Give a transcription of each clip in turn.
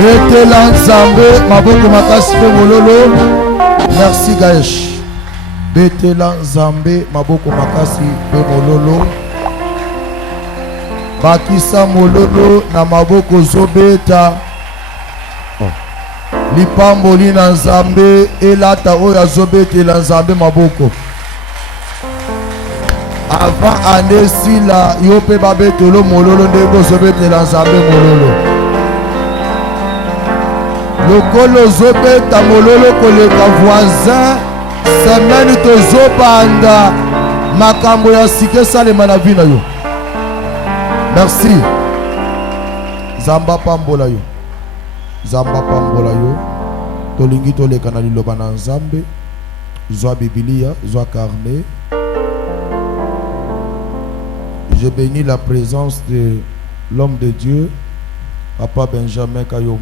Betela Nzambe maboko makasi pe mololo. Merci Gaësh. Betela Nzambe maboko makasi pe mololo. Bakisa mololo na maboko zobeta. Lipamboli na Nzambe elata oyo azobetela Nzambe maboko. Avant anesila yo pe babetelo mololo ndenge ozobetela Nzambe mololo. Lokolo zobeta mololo koleka voisin semaine tozobanda makambo ya sike salema na vi na yo. Merci. Zamba pambola yo. Zamba pambola yo. Tolingi toleka na liloba na Nzambe. Zwa Biblia, zwa carnet. Je bénis la présence de l'homme de Dieu, Papa Benjamin Kayombo.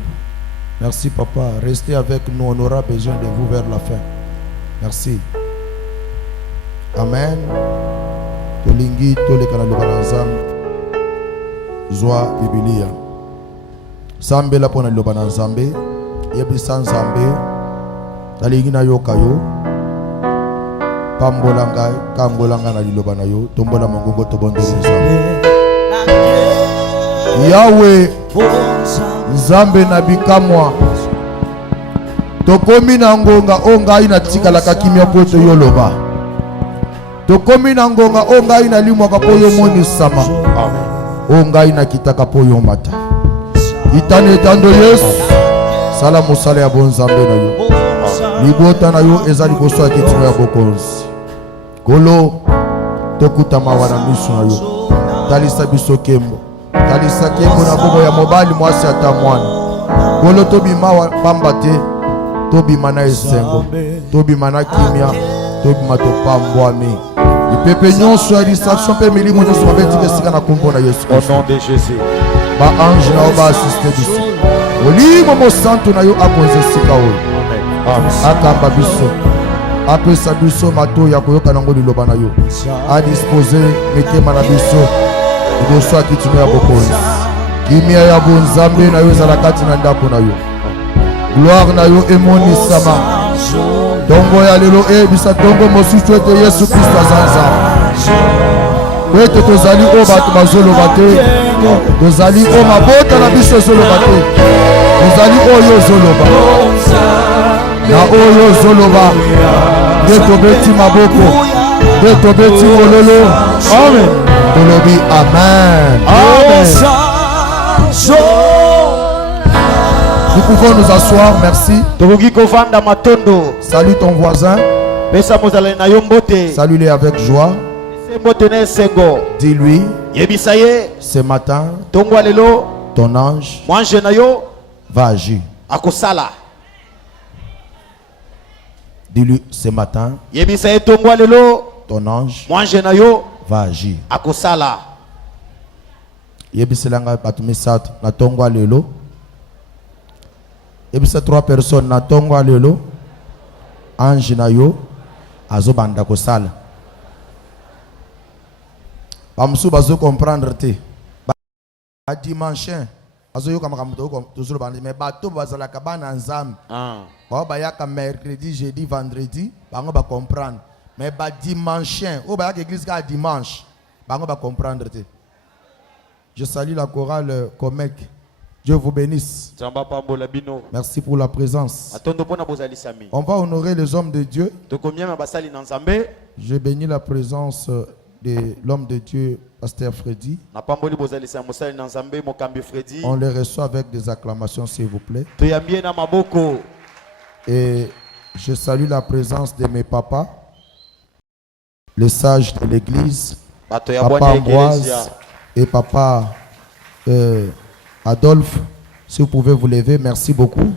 Merci papa, restez avec nous, on aura besoin de vous vers la fin. Merci. Amen. Tolingi toleka na liloba na Nzambe. Zwa Biblia. Sambe la pona liloba na Nzambe. Yebisa Nzambe. Talingi na yoka yo. Pambola ngai, kangola nga na liloba na yo. Tombola mongongo tobondeli Nzambe. Yahweh Nzambe na bikamwa. Tokomi na ngonga o ngai na tikalaka kimia po to yoloba. Tokomi na ngonga o ngai na limwaka po yo monisama. O ngai na kitaka po yo mata. Itane tando Yesu. Sala mosala ya bonzambe na yo. Libota na yo ezali boso ya kitimo ya bokonzi. Kolo tokutama wana miso na yo. Talisa biso kembo. Talisa kembo na bobo ya mobali mwasi ata mwana. Kolo tobima pamba te. Tobima na esengo. Tobima na kimia. Tobima topambwami. Ipepe nyonso ya distraction pe milimo nyonso mabetike sika na kombo na Yesu. Au nom de Jésus. Ba ange na oba assiste biso. Olimo mo santo na yo akonze sika oyo. Akamba biso. Apesa biso mato ya koyoka nango liloba na yo. A disposer metema na biso. Liboso akitimo ya bokonzi. Kimia ya bonzambe na yo ezala kati na ndako na yo. Gloire na yo emonisama. Tongo ya lelo ebisa tongo mosusu ete Yesu Kristo azanza. Kwete tozali o bato bazoloba te. Tozali o mabota na biso ezoloba te. Tozali oyo zoloba. Na oyo zoloba. De tobeti maboko. De tobeti mololo. Amen. Tolobi amen. Amen. Nous pouvons nous asseoir, merci. Salut ton voisin. Salue-les avec joie. Dis-lui, ce matin, ton ange va agir. Dis-lui, ce matin, ton ange va agir. Yebiselanga batumisat na tongwa lelo. Yebisa 3 personnes na tongwa lelo. Ange na yo azobanda kosala. Bamsu bazo comprendre te. Ba dimanche azo yo kama toujours bandi mais bato bazala kabana nzambe. Ba ba yaka mercredi, jeudi, vendredi, bango ba comprendre. Mais ba dimanche, o ba yaka église ka dimanche, bango ba comprendre te. Je salue la chorale Comek. Dieu vous bénisse. Merci pour la présence. On va honorer les hommes de Dieu. Je bénis la présence de l'homme de Dieu, Pasteur Freddy. On les reçoit avec des acclamations, s'il vous plaît. Et je salue la présence de mes papas, les sages de l'église, Papa Ambroise et Papa Adolphe. Si vous pouvez vous lever, merci beaucoup.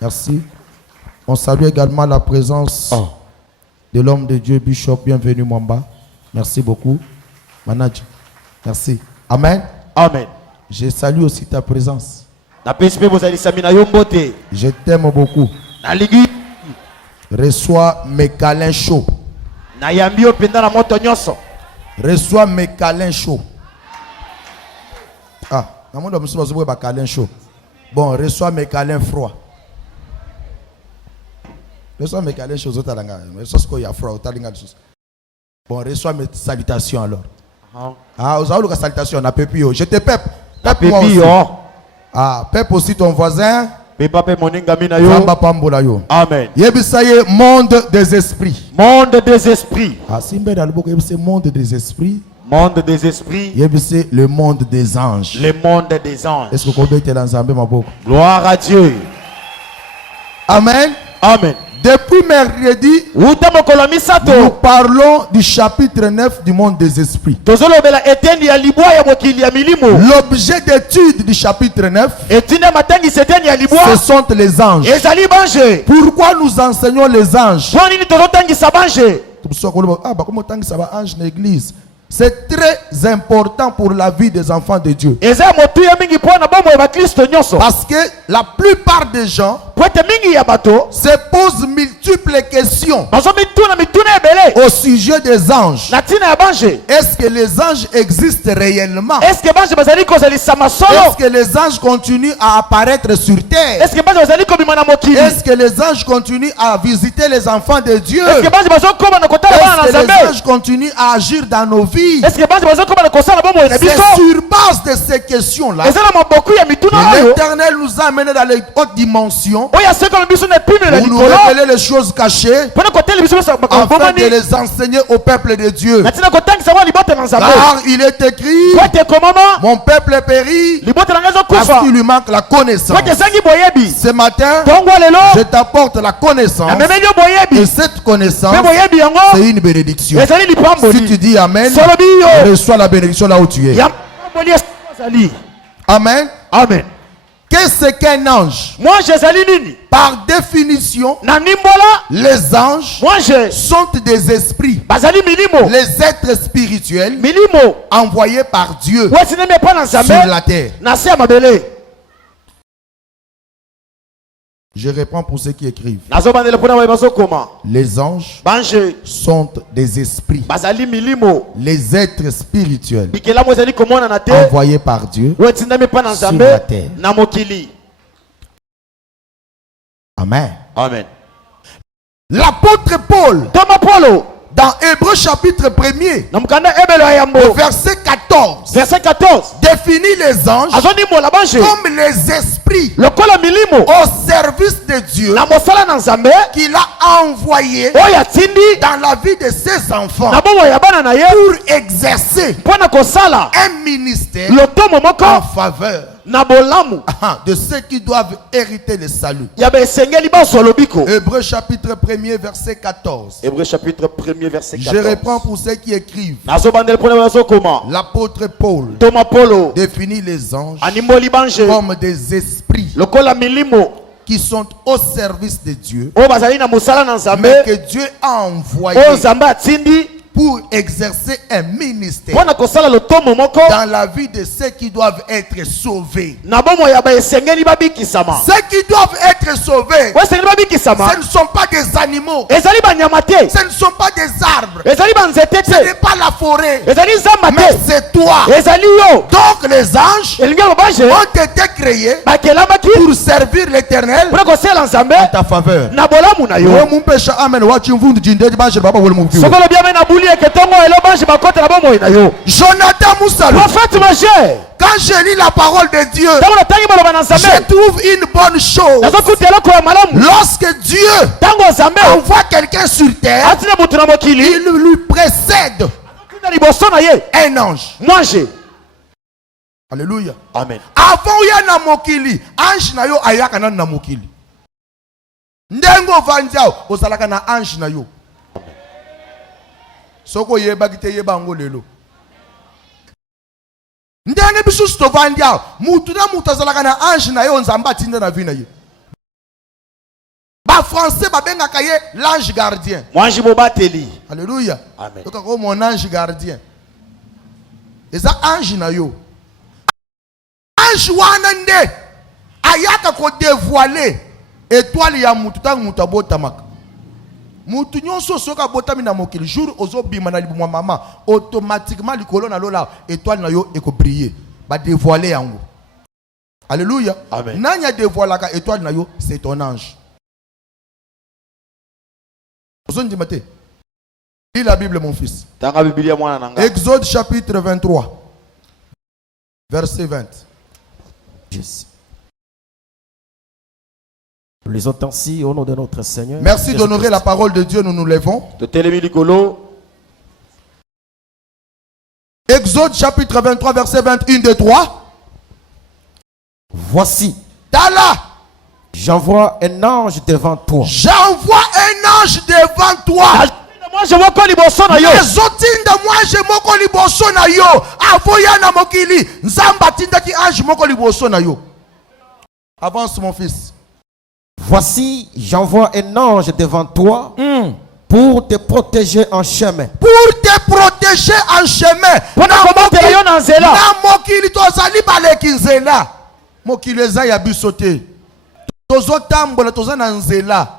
Merci. On salue également la présence de l'homme de Dieu, Bishop. Bienvenue, Mwamba. Merci beaucoup. Manager. Merci. Amen. Amen. Je salue aussi ta présence. Je t'aime beaucoup. Reçois mes câlins chauds. Reçois mes câlins chauds. Ah, je câlin chaud. Bon, reçois mes câlins froids. Reçois mes câlins choses autres. Reçois ce qu'il y a froid. Bon, reçois mes salutations alors. Ah, vous avez une salutation. On a pépio. Je te pep. Pep moi aussi. Ah, pep aussi ton voisin. Amen. Yebisaye monde des esprits. Monde des esprits. Ah, Simbe dans le book, yebise monde des esprits. Monde des esprits. Yebise le monde des anges. Le monde des anges. Est-ce que vous pouvez être ensemble, ma book? Gloire à Dieu. Amen. Amen. Depuis mercredi, nous parlons du chapitre 9 du monde des esprits. L'objet d'étude du chapitre 9, ce sont les anges. Pourquoi nous enseignons les anges? C'est très important pour la vie des enfants de Dieu. Parce que la plupart des gens se posent multiples questions au sujet des anges. Est-ce que les anges existent réellement? Est-ce que les anges continuent à apparaître sur terre? Est-ce que les anges continuent à visiter les enfants de Dieu? Est-ce que les anges continuent à agir dans nos vies? C'est sur base de ces questions-là que l'Éternel nous a amenés dans les hautes dimensions pour nous révéler les choses cachées afin de les enseigner au peuple de Dieu. Car il est écrit: mon peuple périt parce qu'il lui manque la connaissance. Ce matin, je t'apporte la connaissance, et cette connaissance, c'est une bénédiction. Si tu dis Amen, reçois la bénédiction là où tu es. Amen. Amen. Qu'est-ce qu'un ange? Par définition, les anges sont des esprits, les êtres spirituels envoyés par Dieu sur la terre. Je réponds pour ceux qui écrivent. Les anges sont des esprits, les êtres spirituels envoyés par Dieu sur la terre. Amen. Amen. L'apôtre Paul, dans Hébreux chapitre 1er, au verset 14, définit les anges comme les esprits au service de Dieu qu'il a envoyés dans la vie de ses enfants pour exercer un ministère en faveur de ceux qui doivent hériter le salut. Hébreux chapitre 1er verset 14. Je reprends pour ceux qui écrivent. L'apôtre Paul définit les anges comme des esprits qui sont au service de Dieu, mais que Dieu a envoyé pour exercer un ministère dans la vie de ceux qui doivent être sauvés. Ceux qui doivent être sauvés, ce ne sont pas des animaux, ce ne sont pas des arbres, ce n'est pas la forêt, mais c'est toi. Donc les anges ont été créés pour servir l'Éternel en ta faveur. Jonathan Moussalo, quand je lis la parole de Dieu, je trouve une bonne chose. Lorsque Dieu envoie quelqu'un sur terre, il lui précède un ange. Alléluia. Amen. Avant ya na mokili, ange na yo ayaka na mokili. Ndengo vanzao, ozalaka na ange na yo. Soko yeba kite yeba ngo lelo. Ndenge bisu stovandi mutu na mutu azalaka na ange na yo nzamba tinda na vie na ye. Ba français ba bengaka ye l'ange gardien. Mwanji bobateli. Alléluia. Amen. Donc comme mon ange gardien. Et ça ange na yo. Ange wana nde ayaka ko dévoiler étoile ya mutu tang mutu abotamaka. Mutu nyonso soka botami na mokili jour ozo bima na libumwa mama automatiquement likolo na lola étoile na yo eko briller ba dévoiler yango. Alléluia. Amen. Nanya dévoile la étoile na yo, c'est ton ange. Lis la Bible, mon fils. Tanga Biblia mwana nanga. Exode chapitre 23, verset 20. Jésus. Nous lisons ainsi au nom de notre Seigneur. Merci d'honorer la parole de Dieu, nous nous levons. To telemi likolo. Exode chapitre 23, verset 21 de 3. Voici, Tala, j'envoie un ange devant toi. j'envoie un ange devant toi. Moi je vois qu'on liboso na yo. Ezotinda moi je moko liboso na yo. Avoya na mokili. Nzamba tinda ki ange moko liboso na yo. Avance mon fils. Voici, j'envoie un ange devant toi pour te protéger en chemin. Pour te protéger en chemin. Na mokili tozali baleki nzela. Mokili eza ya bisote. Tozo tambola toza na nzela.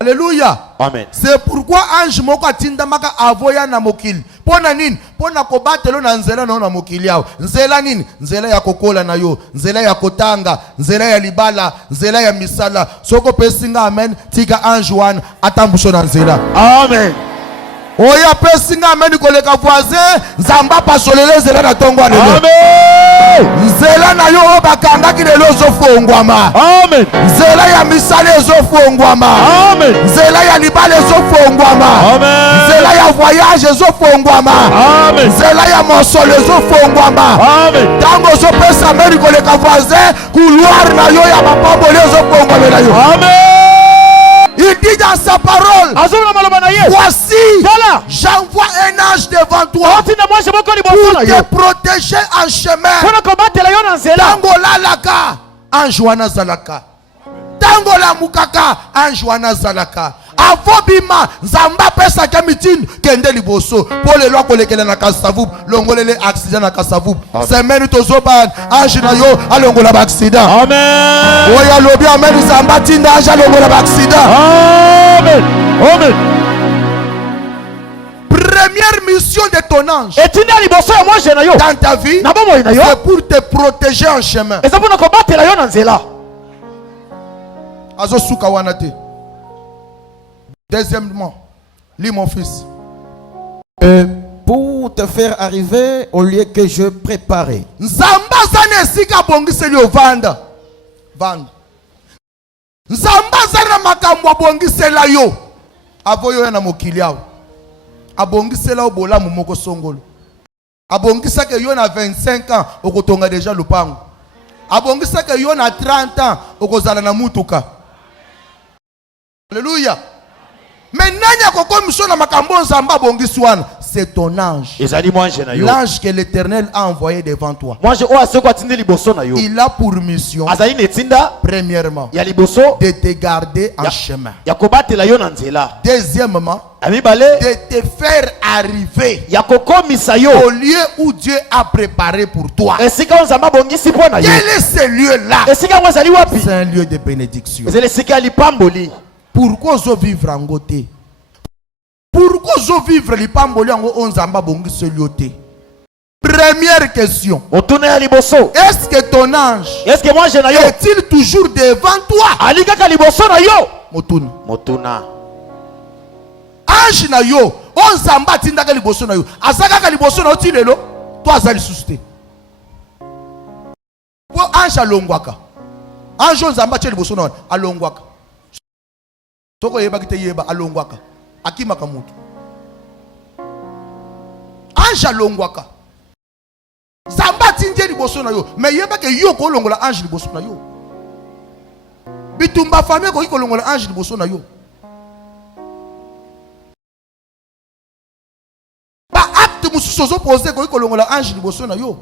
Alléluia. Amen. C'est pourquoi ange moko atinda maka avoya na mokili. Pona nini? Pona kobatelo na nzela na mokili yao. Nzela nini? Nzela ya kokola na yo, nzela ya kotanga, nzela ya libala, nzela ya misala. Soko pesinga amen, tika ange wana atambusho na nzela. Amen. Oya pesinga amen koleka voisin, nzamba pasolele nzela na tongwa lelo. Amen. Nzela na yo bakangaki lelo zofongwama. Amen. Nzela ya misala ezofongwama. Amen. Nzela ya libala ezofongwama. Amen. Nzela ya voyage ezofongwama. Amen. Nzela ya mosolo ezofongwama. Amen. Tango ozopesa meri koleka voisin, couloir na yo ya bapamboli ezofongwamela yo. Amen. Il dit dans sa parole, voici, j'envoie un ange devant toi pour te protéger en chemin. Tango lalaka, ange wana zalaka. Tango la mukaka, ange wana zalaka. Avobima, nzamba pesa kamitin, kende liboso. Pour les lois kolekele na kasavub, longolele accident na kasavub. Semaine tozoban, ange na yo, alongola ba accident. Amen. Oya lobi amen, nzamba tinda ange alongola ba accident. Amen. Amen. Première mission de ton ange dans ta vie, c'est pour te protéger en chemin. Azo suka wana te. Deuxièmement, lis mon fils. Pour te faire arriver au lieu que je préparais. Nzamba zane sika bongiseli ovanda. Vanda. Nzamba zane makambo bongisela yo. Avoyo na mokili yao. Abongisela obola mumoko songolo. Abongisa ke yo na 25 ans okotonga déjà lupango. Abongisa ke yo na 30 ans okozala na mutuka. Alléluia. C'est ton ange. L'ange que l'Éternel a envoyé devant toi. Il a pour mission, premièrement, de te garder en chemin. Deuxièmement, de te faire arriver au lieu où Dieu a préparé pour toi. Quel est ce lieu-là? C'est un lieu de bénédiction. Pourquoi zo vivre en côté? Pourquoi zo vivre li pamboli en onzamba bongi selioté? Première question. Est-ce que ton ange est-il toujours devant toi? Motuna. Ange na yo, onzamba tinda ka liboso na yo. Azaka ka liboso na oti lelo, to azali susute. Po ange alongwaka. Ange onzamba che liboso na alongwaka. Toko yeba kite yeba alongwaka akimaka mutu ange alongwaka zamba tinje liboso na yo me yeba ke yo ko longola ange liboso na yo bitumba famille ko longola ange liboso na yo ba acte mususu zo poser ko longola ange liboso na yo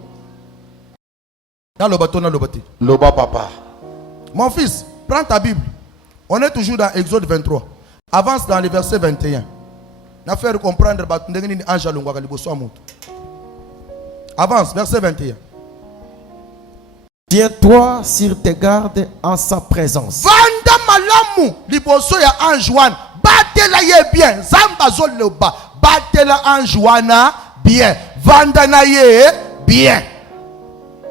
na loba tona loba te loba papa. Mon fils, prends ta Bible. On est toujours dans Exode 23. Avance dans le verset 21. N'a fait comprendre avance, verset 21. Tiens-toi sur tes gardes en sa présence. Vanda malamu liboso ya anjouan. Batela ye bien. Zamba zoloba. Batela anjouana bien. Vanda na ye bien.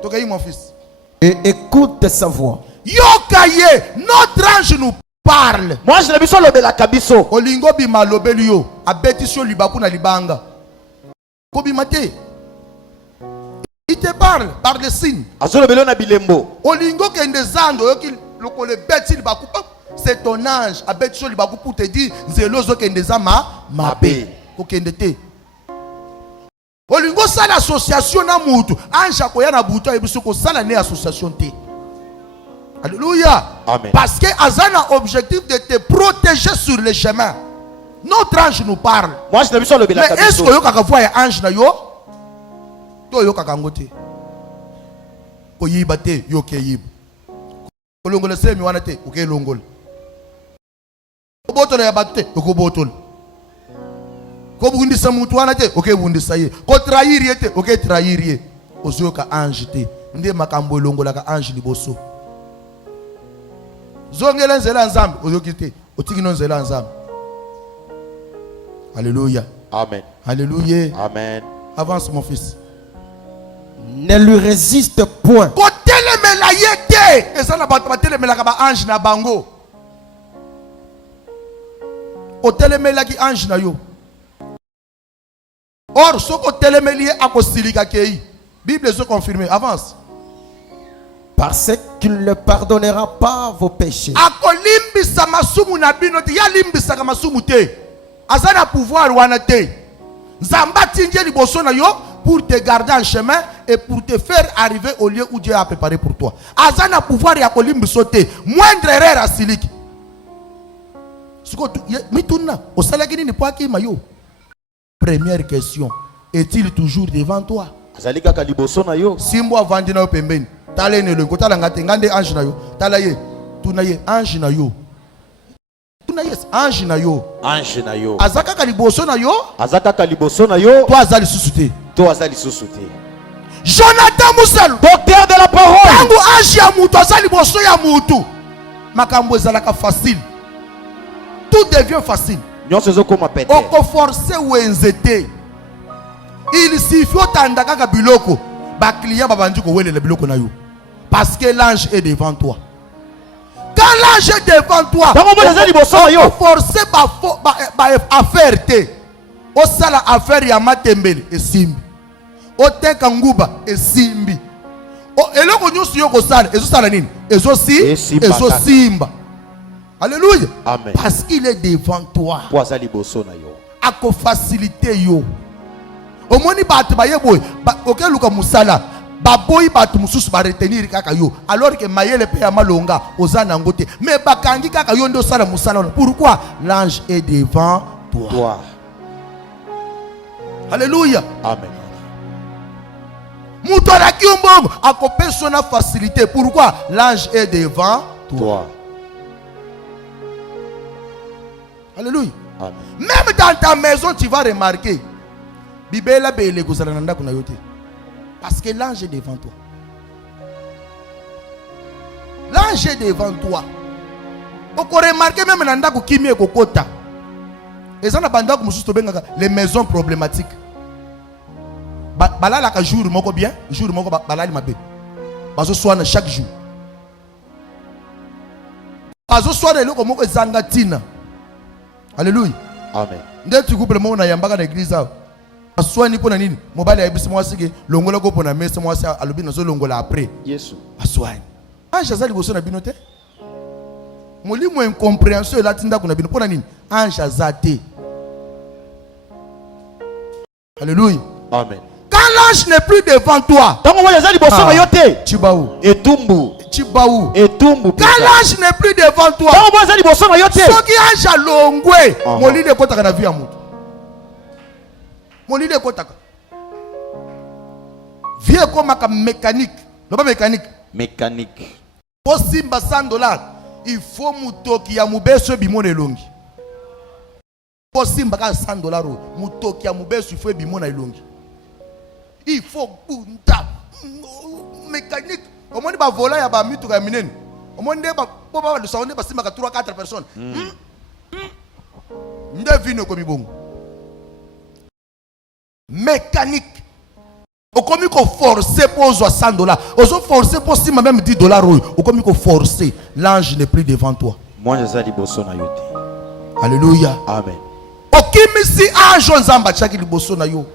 Toka mon fils. et écoute sa voix. Yokaye, notre ange nous parle. Moi je l'ai vu sur le Belakabiso. Olingo bima lobeli yo, abeti sur libaku na libanga. Kobimate. Il te parle par des signes. Azolo belo na bilembo. Olingo kende zando yoki lokole beti libaku. C'est ton ange abeti sur libaku pour te dire nzelozo kende zama mabe. Ko kende te. Olingo sala association na mutu. Ange akoya na buto ebiso ko sala ne association te. Alléluia. Amen. Parce que Azana a objectif de te protéger sur le chemin. Notre ange nous parle. Moi je l'ai vu sur le Belakabiso. Mais est-ce que yo kaka voya ange na yo? To yo kaka ngote. Ko yiba te yo ke yiba. Ko longola se mi wana te o ke longola. Ko botola ya batte ko botola. Ko bundisa mutu wana te o ke bundisa ye. Ko trahir ye te o ke trahir ye. Ozo ka ange te. Nde makambo longola ka ange liboso. Zongela nzela nzambe oyokite otiki no nzela nzambe. Alléluia. Amen. Alléluia. Amen. Avance mon fils. Ne lui résiste point. Ko telemela yete ezana bato batelemela ka ba ange na bango. O telemela ki ange na yo. Or soko telemeli akosilika kei. Bible se confirme. Avance. Parce qu'il ne pardonnera pas vos péchés. Akolimbisa masumu na bino te ya limbisa ka masumu te. Azana pouvoir wana te. Nzamba tinje liboso na yo pour te garder en chemin et pour te faire arriver au lieu où Dieu a préparé pour toi. Azana pouvoir ya kolimbiso te. Moindre erreur asiliki. Suko mituna osalaki nini po akima yo? Première question, est-il toujours devant toi? Azalika ka liboso na yo. Simbo avandi na yo pembeni. Tala ne le kotala ngate ngande ange na yo. Tala ye. Tuna ye ange na yo. Tuna yes ange na yo. Ange na yo. Azaka ka liboso na yo. Azaka ka liboso na yo. To azali susute. To azali susute. Jonathan Musel, Docteur de la parole. tangu ange ya mutu azali liboso ya mutu. Makambo ezalaka facile. Tout devient facile. Nyonso ezokoma pete. Oko forcer wenzete. Il suffit otanda kaka biloko. Ba client babandi ko wele le biloko na yo. Parce que l'ange est devant toi. Quand l'ange est devant toi, forcer affaire te. O sala affaire ya matembele esimbi. O teka nguba esimbi. O eloko nyusu yo ko sala, ezo sala nini? Ezo simba. Alléluia. Amen. Parce qu'il est devant toi. Po azali boso na yo. Ako faciliter yo. Omoni batu ba yeboy, oke luka musala. Baboyi batu mususu ba retenir kaka yo. Alors que mayele pe ya malonga ozana ngote. Mais bakangi kaka yo ndo sala musala. Pourquoi? L'ange est devant toi. Alléluia. Amen. Mutara kiumbongo ako persona facilité. Pourquoi? L'ange est devant toi. Alléluia. Amen. Même dans ta maison, tu vas remarquer. Bibela bele gozalananda kuna yote. Parce que l'ange est devant toi. L'ange est devant toi. On peut remarquer même dans ndako kimi ekokota. Ezana bandako mususu to bengaka les maisons problématiques. Balala ka jour moko bien, jour moko balali mabe. Bazo soana chaque jour. Bazo soana eloko moko ezanga tina. Alléluia. Amen. Ndeti couple mo na yambaka na église a. Aswani pona nini? Mobali ayebisi mwasi ke longola ko pona messe mwasi alobi na zo longola après. Yesu. Aswani. Ange azali boso na bino te. Molimo incompréhension la tinda kuna bino pona nini? Ange azate. Alléluia. Amen. Quand l'ange n'est plus devant toi, Tango mo azali boso na yo te. Chibaou. Etumbu. Chibaou. Etumbu. Quand l'ange n'est plus devant toi, Tango mo azali boso na yo te. soki ange alongwe, molide kotaka na vie ya mutu. Molide kotaka. Vie comme mécanique. Non pas mécanique. Mécanique. Pour simba $100, il faut mutoki ya mubeso bimona elongi. Pour simba ka $100, mutoki ya mubeso il faut bimona elongi. Il faut bunda mécanique. Au moins ba vola ya ba mituka ya minene. Au moins ba ba de saone ba simba ka 3-4 personnes. Nde vino ko mibongo. Mécanique. Okomi ko forcer pour $100. Ozo forcer pour si même $10. Okomi ko forcer. L'ange n'est plus devant toi. Moi je sais liboso na yote. Alléluia. Amen. Okimi si ange nzamba chaki liboso na yo.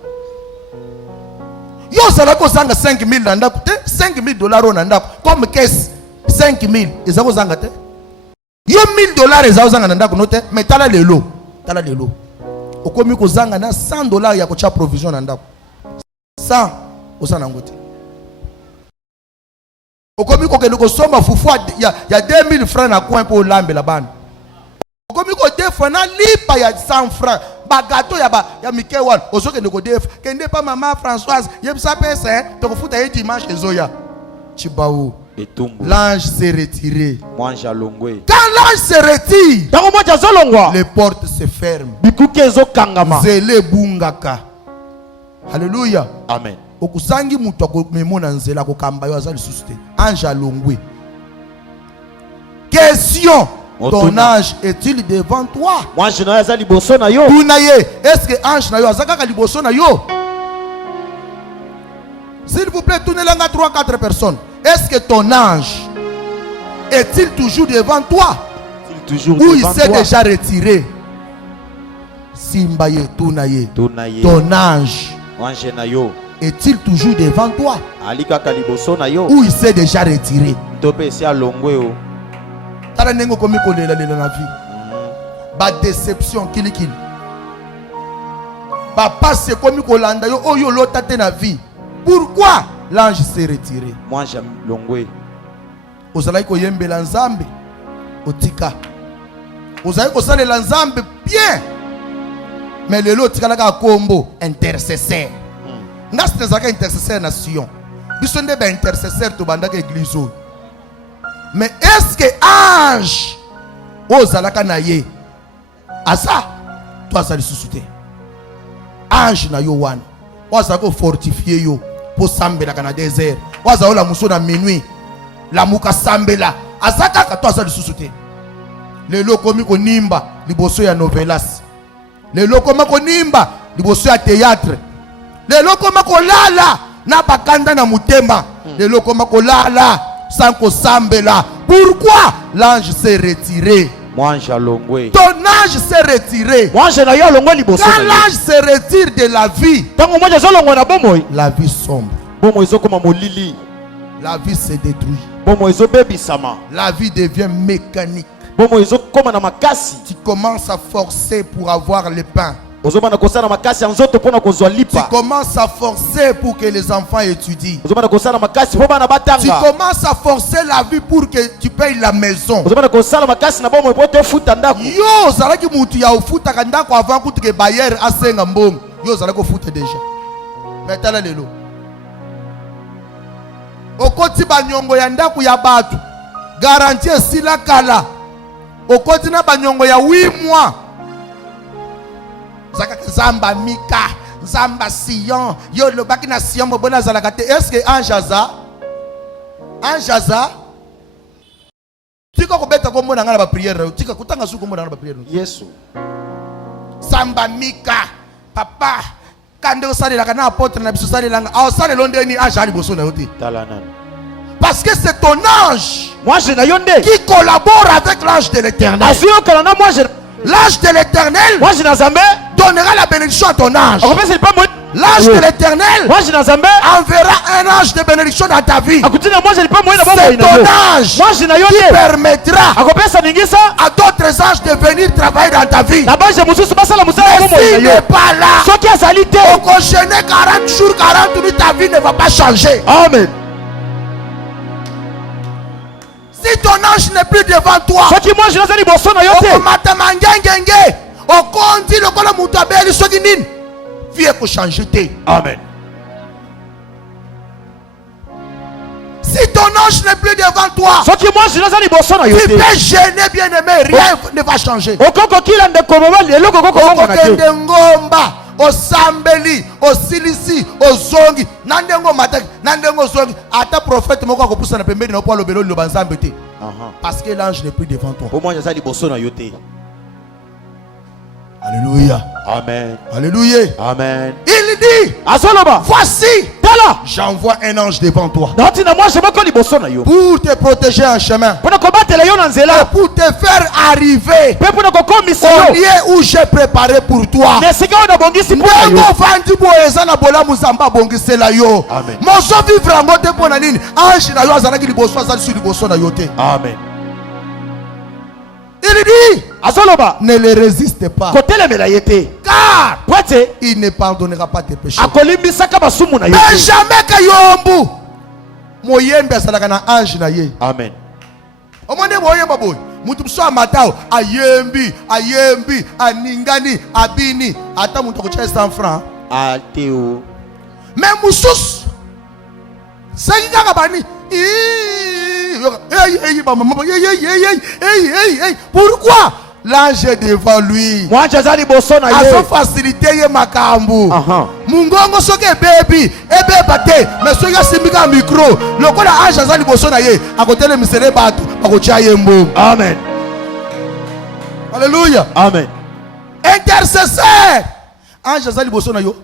Yo zala ko zanga 5,000 na ndako te, $5,000 na ndako. Comme caisse 5,000 ezako zanga te. Yo $1,000 ezako zanga na ndako no te, mais tala lelo. Tala lelo. Okomi ko zanga na $100 ya ko cha provision na ndako. 100 osana ngote. Okomi ko kende ko soma fufu ya 2,000 francs na coin pour lambe la bande. Okomi ko defa na lipa ya 100 francs. Ba gâteau ya Mickey wan. Ozo kende ko def. Kende pa maman Françoise, yebisa pesa to ko futa yeti dimanche ezoya. Chibaou. L'ange s'est retiré. Moi jalongwe. Quand l'ange se retire, Tango moi jazolongwa. les portes se ferment. Bikuke ezo kangama. Zele bungaka. Alléluia. Amen. Okusangi mutu akomemona nzela kokamba yo azali suste. Ange alongwe. Question. Ton ange est-il devant toi? Moi je n'ai pas liboso na yo. Tunaye, est-ce que ange na yo azaka liboso na yo? S'il vous plaît, tournez là 3-4 personnes. Est-ce que ton ange est-il toujours devant toi? Toujours ou il devant s'est toi. déjà retiré? Simbaye, tunaye. Tunaye. Ton ange Ange na yo. est-il toujours devant toi? Alika kaliboso na yo. Ou il s'est déjà retiré? Tope si alongwe o. Tala nengo komi kolela lela na vie. Ba déception kili. Papa c'est komi kolanda yo oyo lota te na vie. Pourquoi l'ange s'est retiré? Moi j'aime longwe. Ozalaki koyembela nzambe otika. Ozalaki kosalela nzambe bien. Mais lelo otikalaka kombo intercesseur. Nga sitezaka intercesseur na Sion. Biso nde ba intercesseur to bandaka église oyo. Mais est-ce que ange ozalaka na ye asa to azali susu te? Ange na yo wana ozalaka fortifier yo po sambelaka na désert, ozala la muso na minuit la muka sambela azaka ka to azali susu te. Lelo komi ko nimba liboso ya novelas, lelo komi ko nimba liboso ya théâtre, lelo komi ko lala na bakanda na mutema, lelo komi ko lala sans ko sambela. Pourquoi l'ange s'est retiré? Moi jalongwe. Ton ange s'est retiré. Moi je na yo longwe liboso. Quand l'ange se retire de la vie, Tango moi jazolongwa na bomoy. la vie sombre, Bomo ezo koma molili. la vie se détruit, Bomo ezo bebisama. la vie devient mécanique. Bomo ezo koma na makasi. Tu commences à forcer pour avoir le pain. Ozomana kosala makasi ya nzoto pona kozwa Tu lipa. commences à forcer pour que les enfants étudient. Ozomana kosala makasi po bana Tu batanga. commences à forcer la vie pour que tu payes la maison. Ozomana kosala makasi na bomo po te futa ndako. Yo zalaki mutu ya ofutaka ndako avant kutuke bayer asenga mbongo. Yo zalaki ofuta déjà. Mais tala lelo. Okoti banyongo ya ndako ya batu. Garantie sila kala. Okoti na banyongo ya 8 mois. Zaka Zamba Mika, Zamba Sion, yo le baki na Sion bona zalakate. Est-ce que Anjaza? Anjaza? Tika ko beta ko mona ngala ba prière, tika kutanga su ko mona ngala ba prière. Yesu. Zamba Mika, papa, kande osali la kana apôtre na biso sali langa. A osali londe ni Anjali boso na yote. Talanan. Parce que c'est ton ange Moi je na yonde. qui collabore avec l'ange de l'Éternel. Asio kalana moi je. L'ange de l'Éternel Moi je na zambe. donnera la bénédiction à ton ange. On peut pas moi. L'ange de l'Éternel Moi je na zambe. enverra un ange de bénédiction dans ta vie. Akutina moi je pas moi na bomo C'est ina. ton ange Moi je na qui yonde. permettra Akopesa ningisa. à d'autres anges de venir travailler dans ta vie. Na baje mususu basala musala Mais bomo s'il ina yo. n'est pas là, Soki azali te. au enchaîner 40 jours, 40 nuits, ta vie ne va pas changer. Amen. Si ton ange n'est plus devant toi, Soki moi je nazali boso na yote. okomata mangengenge, okondi lokola mutu abeli soki nini, vie ko changer te. Amen. Si ton ange n'est plus devant toi, Soki moi je nazali boso na tu yote. peux gêner, bien aimé, rien ne va changer. Okoko kila ndeko mobali eloko koko bongo na te. Okokende ngomba, osambeli, osilisi, ozongi, nandengo mataki, nandengo ozongi, ata prophète moko akopusa na pembeni na po alobelo liloba nzambe te. Parce que l'ange n'est plus devant toi. Pour moi nazali boso na yote. Alléluia. Amen. Alléluia. Amen. Il dit, Azoloba. voici, Tala. j'envoie un ange devant toi Dati na moi je vais koli bosso na yo. pour te protéger en chemin, Pona kobatela yo na et nzela. pour te faire arriver Pe pona kokomisa au yo. lieu où j'ai préparé pour toi. Na sika ona bongisi pona yo. Ndenge ovandi boye eza na bolamu Nzambe abongisela yo. Amen. Mozo vivre yango te mpo na nini? Ange na yo azalaki liboso, azali su liboso na yo te. Amen. Il dit, Azoloba. ne le résiste pas, Kotelemela yete. car Pwete. il ne pardonnera pas tes péchés. Akolimbisaka basumu na yo. Mais jamais que yombu moyembe azalaka na ange na ye. Amen. Omone moyemba boy mutu mso amatao ayembi aningani abini ata mutu akocha 100 francs. Ateo. Mais mususu saki kaka bani pourquoi l'ange est devant lui? Mwanja zali bosso na Azo yo. facilité ye makambu. Aha. Mungongo soki ebeba te, mais soki asimbika micro lokola ange azali boso na ye akotelemisele bato bakotia ye mbongo. Amen. Alléluia. Amen. Intercesseur, ange azali boso na yo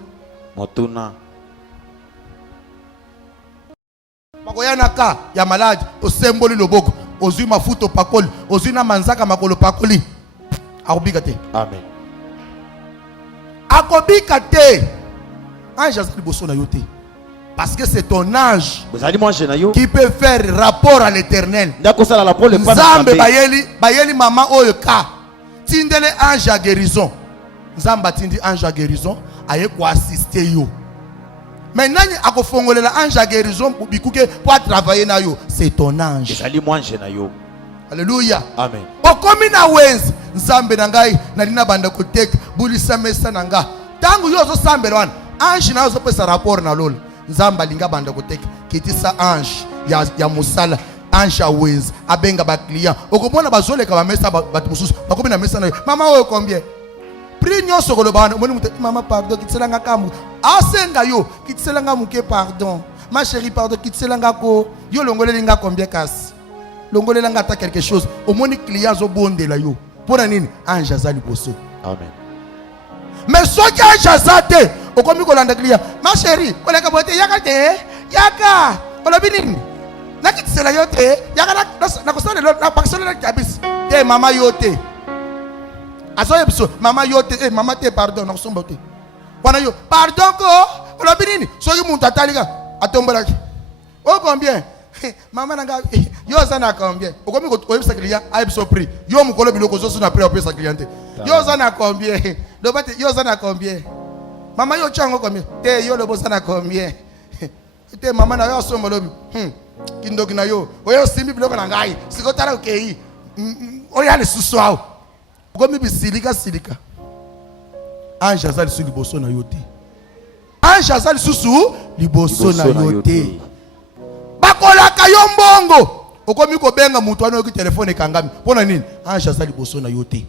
Motuna. makoya na ka ya malade osemboli loboko ozwi mafuta opakoli ozwi na manzaka makolo pakoli akobika te. Amen. Akobika te. Ange azali boso na yo te, parce que c'est ton ange Vous allez manger na yo. qui peut faire rapport à l'éternel. Ndako sala la pole pa na Nzambe Nzambe. bayeli mama oyo ka tindele ange à guérison. Nzambe tindi ange à guérison aye ko assister yo. Maintenant akofongolela ange à guérison pour bikuke pour travailler na yo, c'est ton ange. Vous allez manger na yo. Alléluia. Amen. Okomi na wenzi Nzambe na ngai na lina banda koteka bulisa mesa na nga. Tangu yo zo sambela wana ange na zo pesa rapport na lola. Nzambe linga banda koteka kitisa ange ya musala ange wenzi abenga ba client. Okomona bazoleka ba mesa batu mususu bakomi na mesa na yo. Mama oyo combien? Prix nyonso koloba wana omoni mutu mama pardon kitselanga kamu. Asenga yo kitselanga muke pardon. Ma chérie pardon kitselanga ko yo longolelinga combien kasi? Longolela ngata quelque chose omoni client zo bondela yo pona nini ange azali boso. Amen. Mais soki ange azate okomi kolanda client ma chérie koleka bote yaka te yaka olobi nini nakitisela yo te yaka na kosala na pakisolo na kabis te mama yo te azoye biso mama yo te mama te pardon na kosomba te wana yo pardon ko olobi nini soki muntu atalika atombolaki o combien Maman nanga yo zana combien? Okomi ko oyebisa client ayebisa prix. Yo mukolo biloko zo na prix opesa client. Yo zana combien? Dobate yo zana combien? Mama yo chango combien? Te yo lobo zana combien? Te mama na yo sombo lobi. Kindoki na yo. Oyo simbi biloko na ngai. Sikotara okei. Oya le suswao. Okomi bisilika silika. Ange azali su liboso na yo te. Ange azali susu liboso na yo te. Bakolaka yo mbongo okomi ko benga mutu wana ki telefone kangami pona nini ange azali boso na yo te.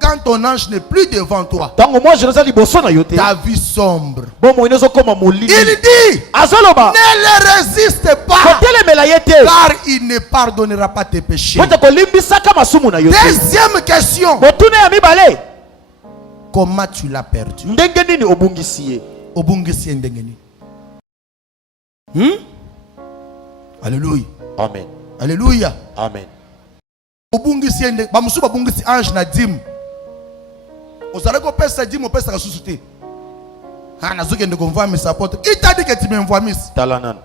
Quand ton ange n'est plus devant toi, Tango moi je ne sais bosso na yo te. ta vie sombre. Bon mo inezo koma molili. Il dit Azoloba. ne le résiste pas, Kotelemela yete. car il ne pardonnera pas tes péchés. Pwete kolimbisaka masumu na yo te. Deuxième question, Botuna ya mibale. comment tu l'as perdu? Ndenge nini obungisi ye? Obungisi ndenge nini? Alléluia. Amen. Alléluia. Amen. Obungisi ndenge bamusu babungisi ange na dim. Ozala ko pesa dim opesa ka susute. Ah nazoke ndeko mvami support. Qui t'a dit que tu m'envoies? Talanan.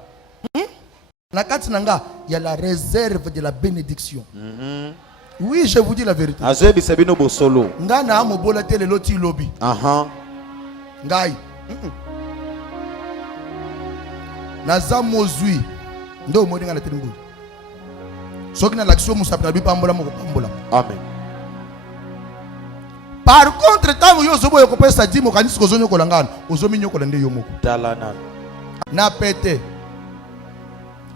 Na kati nanga il y a la réserve de la bénédiction. Oui, je vous dis la vérité. Azebi sabino bosolo. Nga na amobola tele loti lobby. Aha. Ngai. Naza mozui. Ndo modinga na telingo. Soki na l'action musapna bi pambola moko pambola. Amen. Par contre tango yo zobo yo kopesa dimo kanisi kozonyo kolangana. Ozomi nyoko lande yo moko. Talanan. Na pete.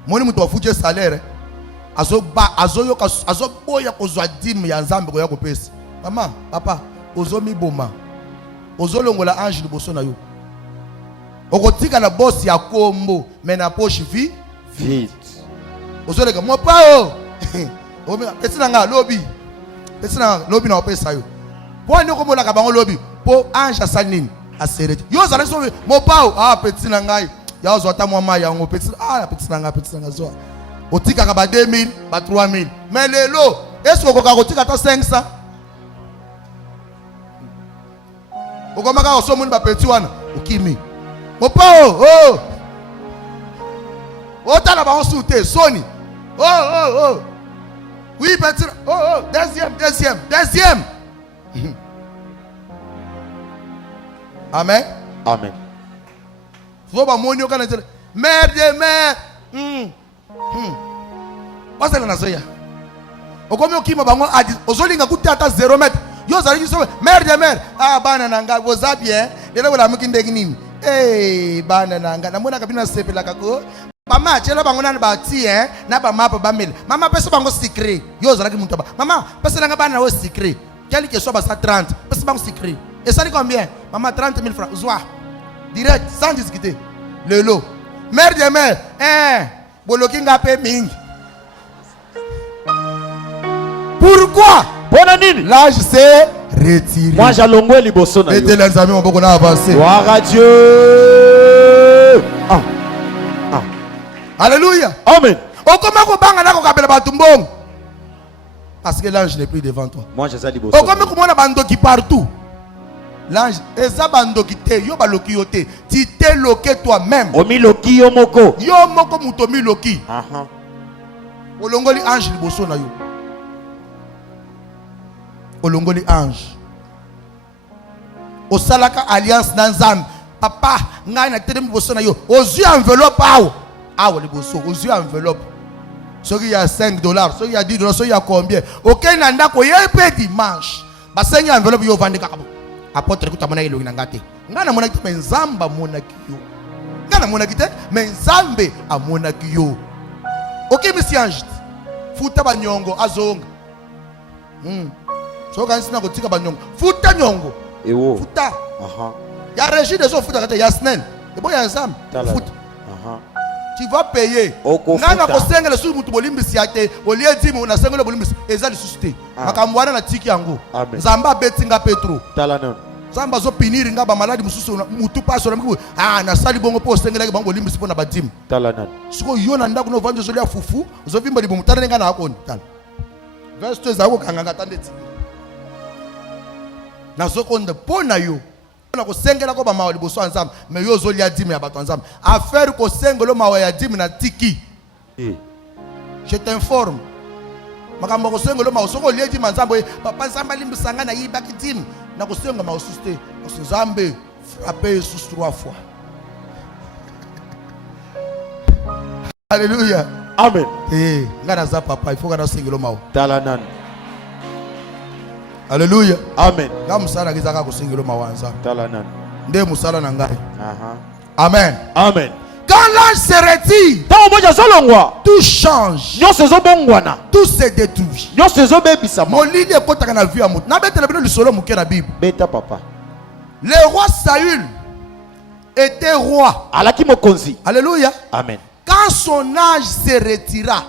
Moni mutu afuje salaire. Azo boya kozwa dimo ya Nzambe ko ya kopesa. Mama, papa, ozomi boma. Ozolongola ange liboso na yo. Okotika la boss ya kombo mena poche vite. Ozoleka mo pa o. Esi nanga lobi. petit na lobi na opesa yo po ni ko mola ka bango lobi po ange asanini asereti yo zala so mo pao petit na ngai ya ozota mo ma ya ngo petit na nga zo otika ka ba 2000 ba 3000 mais lelo est-ce que ko otika ta 500 okomaka osomuni ba petit wana okimi mo pao otala ba osute soni oui petit deuxième amen faut ba moni okana mère de mère wasala na zoya okomi okima bango adi ozolinga kutata 0 mètre yo zali so mère de mère bana nanga boza bien lelo la mukindeki nini bana nanga namona kabina sepela kako mama chela bango nani bati na ba mapa ba mele mama pesa bango secret yo zala ki muntu ba mama pesa nanga bana wo secret quel que soit ba ça 30 pesa bango secret et ça dit combien maman 30 000 francs zwa direct sans discuter lelo mère de mère boloki nga pe mingi pourquoi Bona nini? L'âge s'est retiré. Moi j'allongwe liboso na yo. Mettez les amis, on peut qu'on a avancé. Gloire à Dieu. Alléluia. Amen. Parce que l'ange n'est plus devant toi. Moi je sais liboso. Comment bandoki partout. L'ange, eza bandoki te, yo baloki yo te. Tu t'es loqué toi-même. Omi loki yo moko. Yo moko mutomi loki. Aha. Olongoli ange liboso na yo. Olongoli ange. Osalaka alliance na nzambe. Papa, ngai na tele liboso na yo. Ozu enveloppe awo. Awo liboso, ozu enveloppe. Soki il y a $5, soki il y a $10, soki il y a combien? OK na ndako yepe dimanche. Ba sengi enveloppe yo vande kakabo. Apôtre kuta mona ilongi na ngate. Ngana mona kite menzamba mona kiyo. Ngana mona kite menzambe amona kiyo. OK monsieur ange. Futa ba nyongo azonga. So quand sina ko tika ba nyongo. Futa nyongo. Ewo. Futa. Aha. Ya régie de so futa kata ya snel. Et bon ya ensemble. Futa. Aha. Tu vas payer. Nana ko sengela su mutu bolimbisi yate. Olie dimu na sengela bolimbisi. Eza li susute. Makamwana na tiki yango. Nzamba betinga Petro. Talanon. Nzamba zo piniri nga ba maladi mususu mutu paso na mkibu. Na sali bongo po sengela ke bango bolimbisi pona badim. Talanon. Siko yo na ndako no vanje zo lia fufu. Zo vimba libo mutana nga na akoni. Tala. Verse 2 zako kanganga tandeti. Na zo konde pona yo. Na ko sengela ko ba mawa liboso nzambe mais yo zo lia dime ya bato nzambe affaire ko sengelo mawa ya dime na tiki je t'informe makambo ko sengelo mawa soko lia dime nzambe papa nzambe limbisanga na yiba ki dime na ko senga mawa susté parce nzambe frapper sous 3 fois. Alléluia. Amen. Ngana za papa il faut kana sengelo mawa Talanan. Alléluia. Amen. Musala kizaka ko sengelo mawa nzambe Talanan. Nde musala na ngai. Aha. Amen. Amen. Quand l'ange se retire, tout change, tout se détruit. Beta papa. Le roi Saül était roi. Alléluia. Amen. Quand son ange se retira,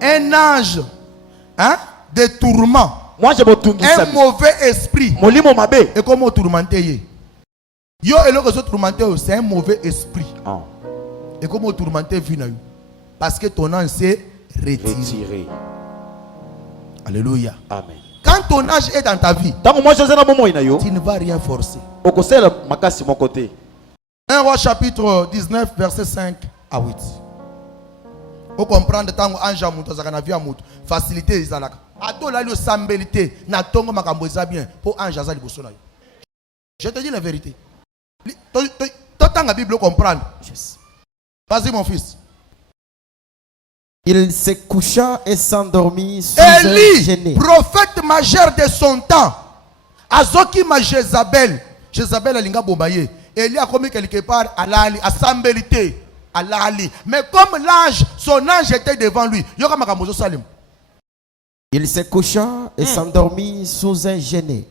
un ange de tourment, un mauvais esprit, et comment tourmenter? Yo eloko zo tourmenter, c'est un mauvais esprit. Et comment tourmenter vina yo? Parce que ton ange s'est retiré. Alléluia. Amen. Quand ton ange est dans ta vie, tu ne vas rien forcer. 1 Roi chapitre 19 verset 5 à 8. Vous comprenez tango ange amuto zaka na vie amuto facilité izalaka. Adola lo sambelité na tongo makambo za bien pour ange azali boso na yo. Je te dis la vérité. T'entends la Bible comprendre. Vas-y mon fils. Il se coucha et s'endormit sous un genet. Élie, prophète majeur de son temps. Azoki ma Jézabel. Jézabel alinga bombaye. Élie a commis quelque part à l'ali, à sambelité, à l'ali. Mais comme l'ange, son ange était devant lui. Yoka makamozo salim. Il se coucha et s'endormit sous un genet.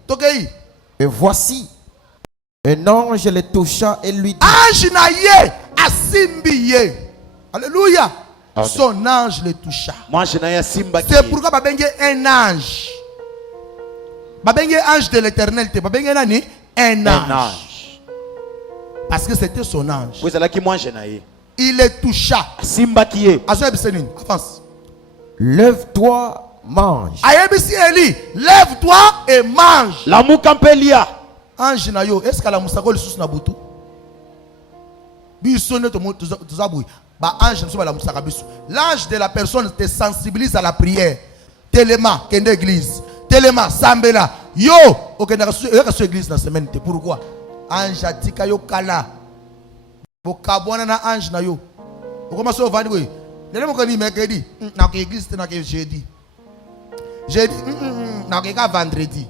Et voici, un ange le toucha et lui dit: Ange na ye, asimbiye. Alléluia. Amen. Son ange le toucha. Mwanji na ya simba C'est pourquoi babenge un ange. Babenge ange de l'éternel. Babenge nani? Un ange. Parce que c'était son ange. Vous allez qui mwanji na ye. Il le toucha. Simba qui est. Avance. Lève-toi, mange. Ayebisi Eli, lève-toi et mange. La moukampelia. Ange na yo, est-ce que la musakoli sous na butu? Bisone to zabui. Ba ange nso ba la musaka bisu. L'ange de la personne te sensibilise à la prière. Tellement kende église. Tellement sambela. Yo, okenda ka église na semaine te. Pourquoi? Ange atika yo kala. Bokabwana na ange na yo. Okoma so vandi boy. Lele mo kani mercredi. Na ko église te na ko jeudi. Jeudi na ko ka vendredi.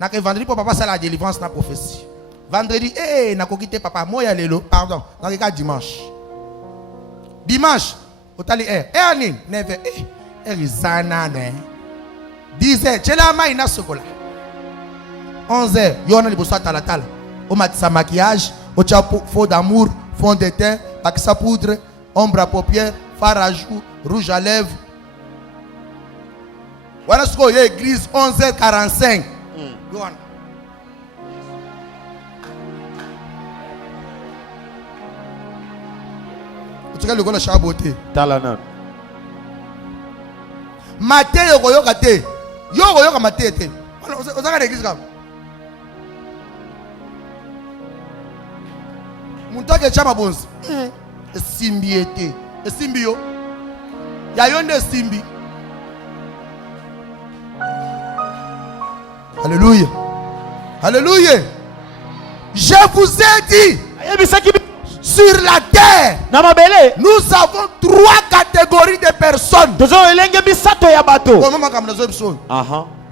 Na ko vendredi pour papa ça la délivrance na prophétie. Vendredi na ko quitter papa moya lelo, pardon. Na ko ka dimanche. Dimanche otali ani 9 rizana ne. 10h chela mai na sokola. 11h yona liboso tala tala. O matisa maquillage, o chapeau faux d'amour, fond de teint, bakisa poudre, ombre à paupières, fard à joues, rouge à lèvres. Voilà ce qu'il y a église 11h45. Tu regardes le gars de chaboté. Talanan. Maté yo kate. Yo ka maté te. On regarde l'église comme. Muntake chama bonzi. Simbi ete. Simbi yo. Ya yonde simbi. Alléluia. Alléluia. Je vous ai dit. Sur la terre, nous avons 3 catégories de personnes.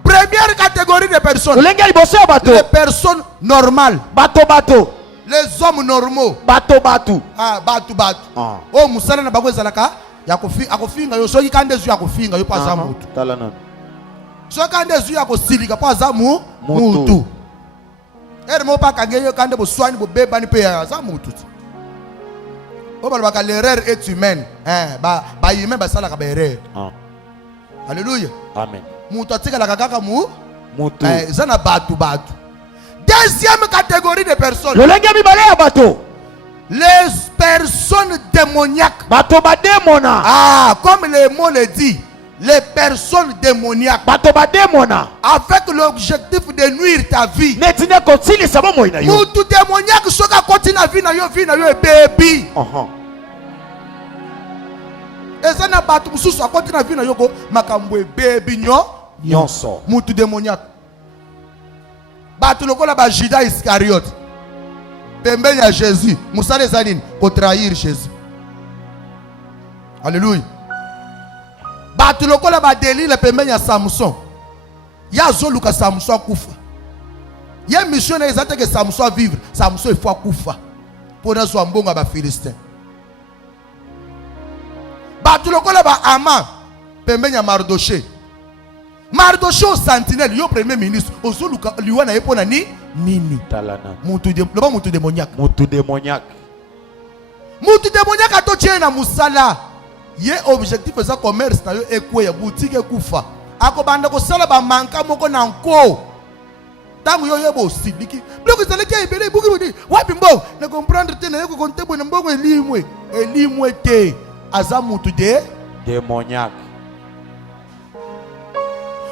Première catégorie de personnes, les personnes normales. Les hommes normaux. Oh, musala na bagwe zalaka ya kofinga yo soki kande zu ya kofinga yo pa za mutu. Soki kande zu ya kosilika pa za mutu. Ere mo pa kangeyo kande bo swani bo beba ni pe ya za mutu. L'erreur est humaine. Ba humain ba sala ka ba erreur. Alléluia. Amen. Mutu atika la kaka mutu. Zana batu. Deuxième catégorie de personnes. Les personnes démoniaques. Comme le mot le dit, les personnes démoniaques. Avec l'objectif de nuire ta vie. Mutu démoniaque soka continue à vie na yo e baby. Ezana batu mususu continue à vie na yo ko makambo e baby nyonso. Mutu démoniaque. Batu lokola ba Judas Iscariote. Pembeni ya Jésus, musale zanini ko trahir Jésus. Alléluia. Batu lokola ba Delila pembeni ya Samson. Ya zoluka Samson kufa. Ya mission na ezate que Samson vivre, Samson il faut kufa. Pour na so mbonga ba Philistin. Batu lokola ba Aman pembeni ya Mardoché. Mardoché au sentinelle, yo premier ministre, ozoluka liwana epona nini? Talana. Mutu démoniaque. Mutu démoniaque atotie na musala. Ye objectif eza commerce na yo ekwe ya boutique ekufa. Akobanda ko sala ba manka moko na nko. Tangu yo yebo siliki. Bloko zaleki ebele buki budi. Wapi mbo? Na comprendre te na yo ko kontebo na mbongo elimwe te. Aza mutu démoniaque.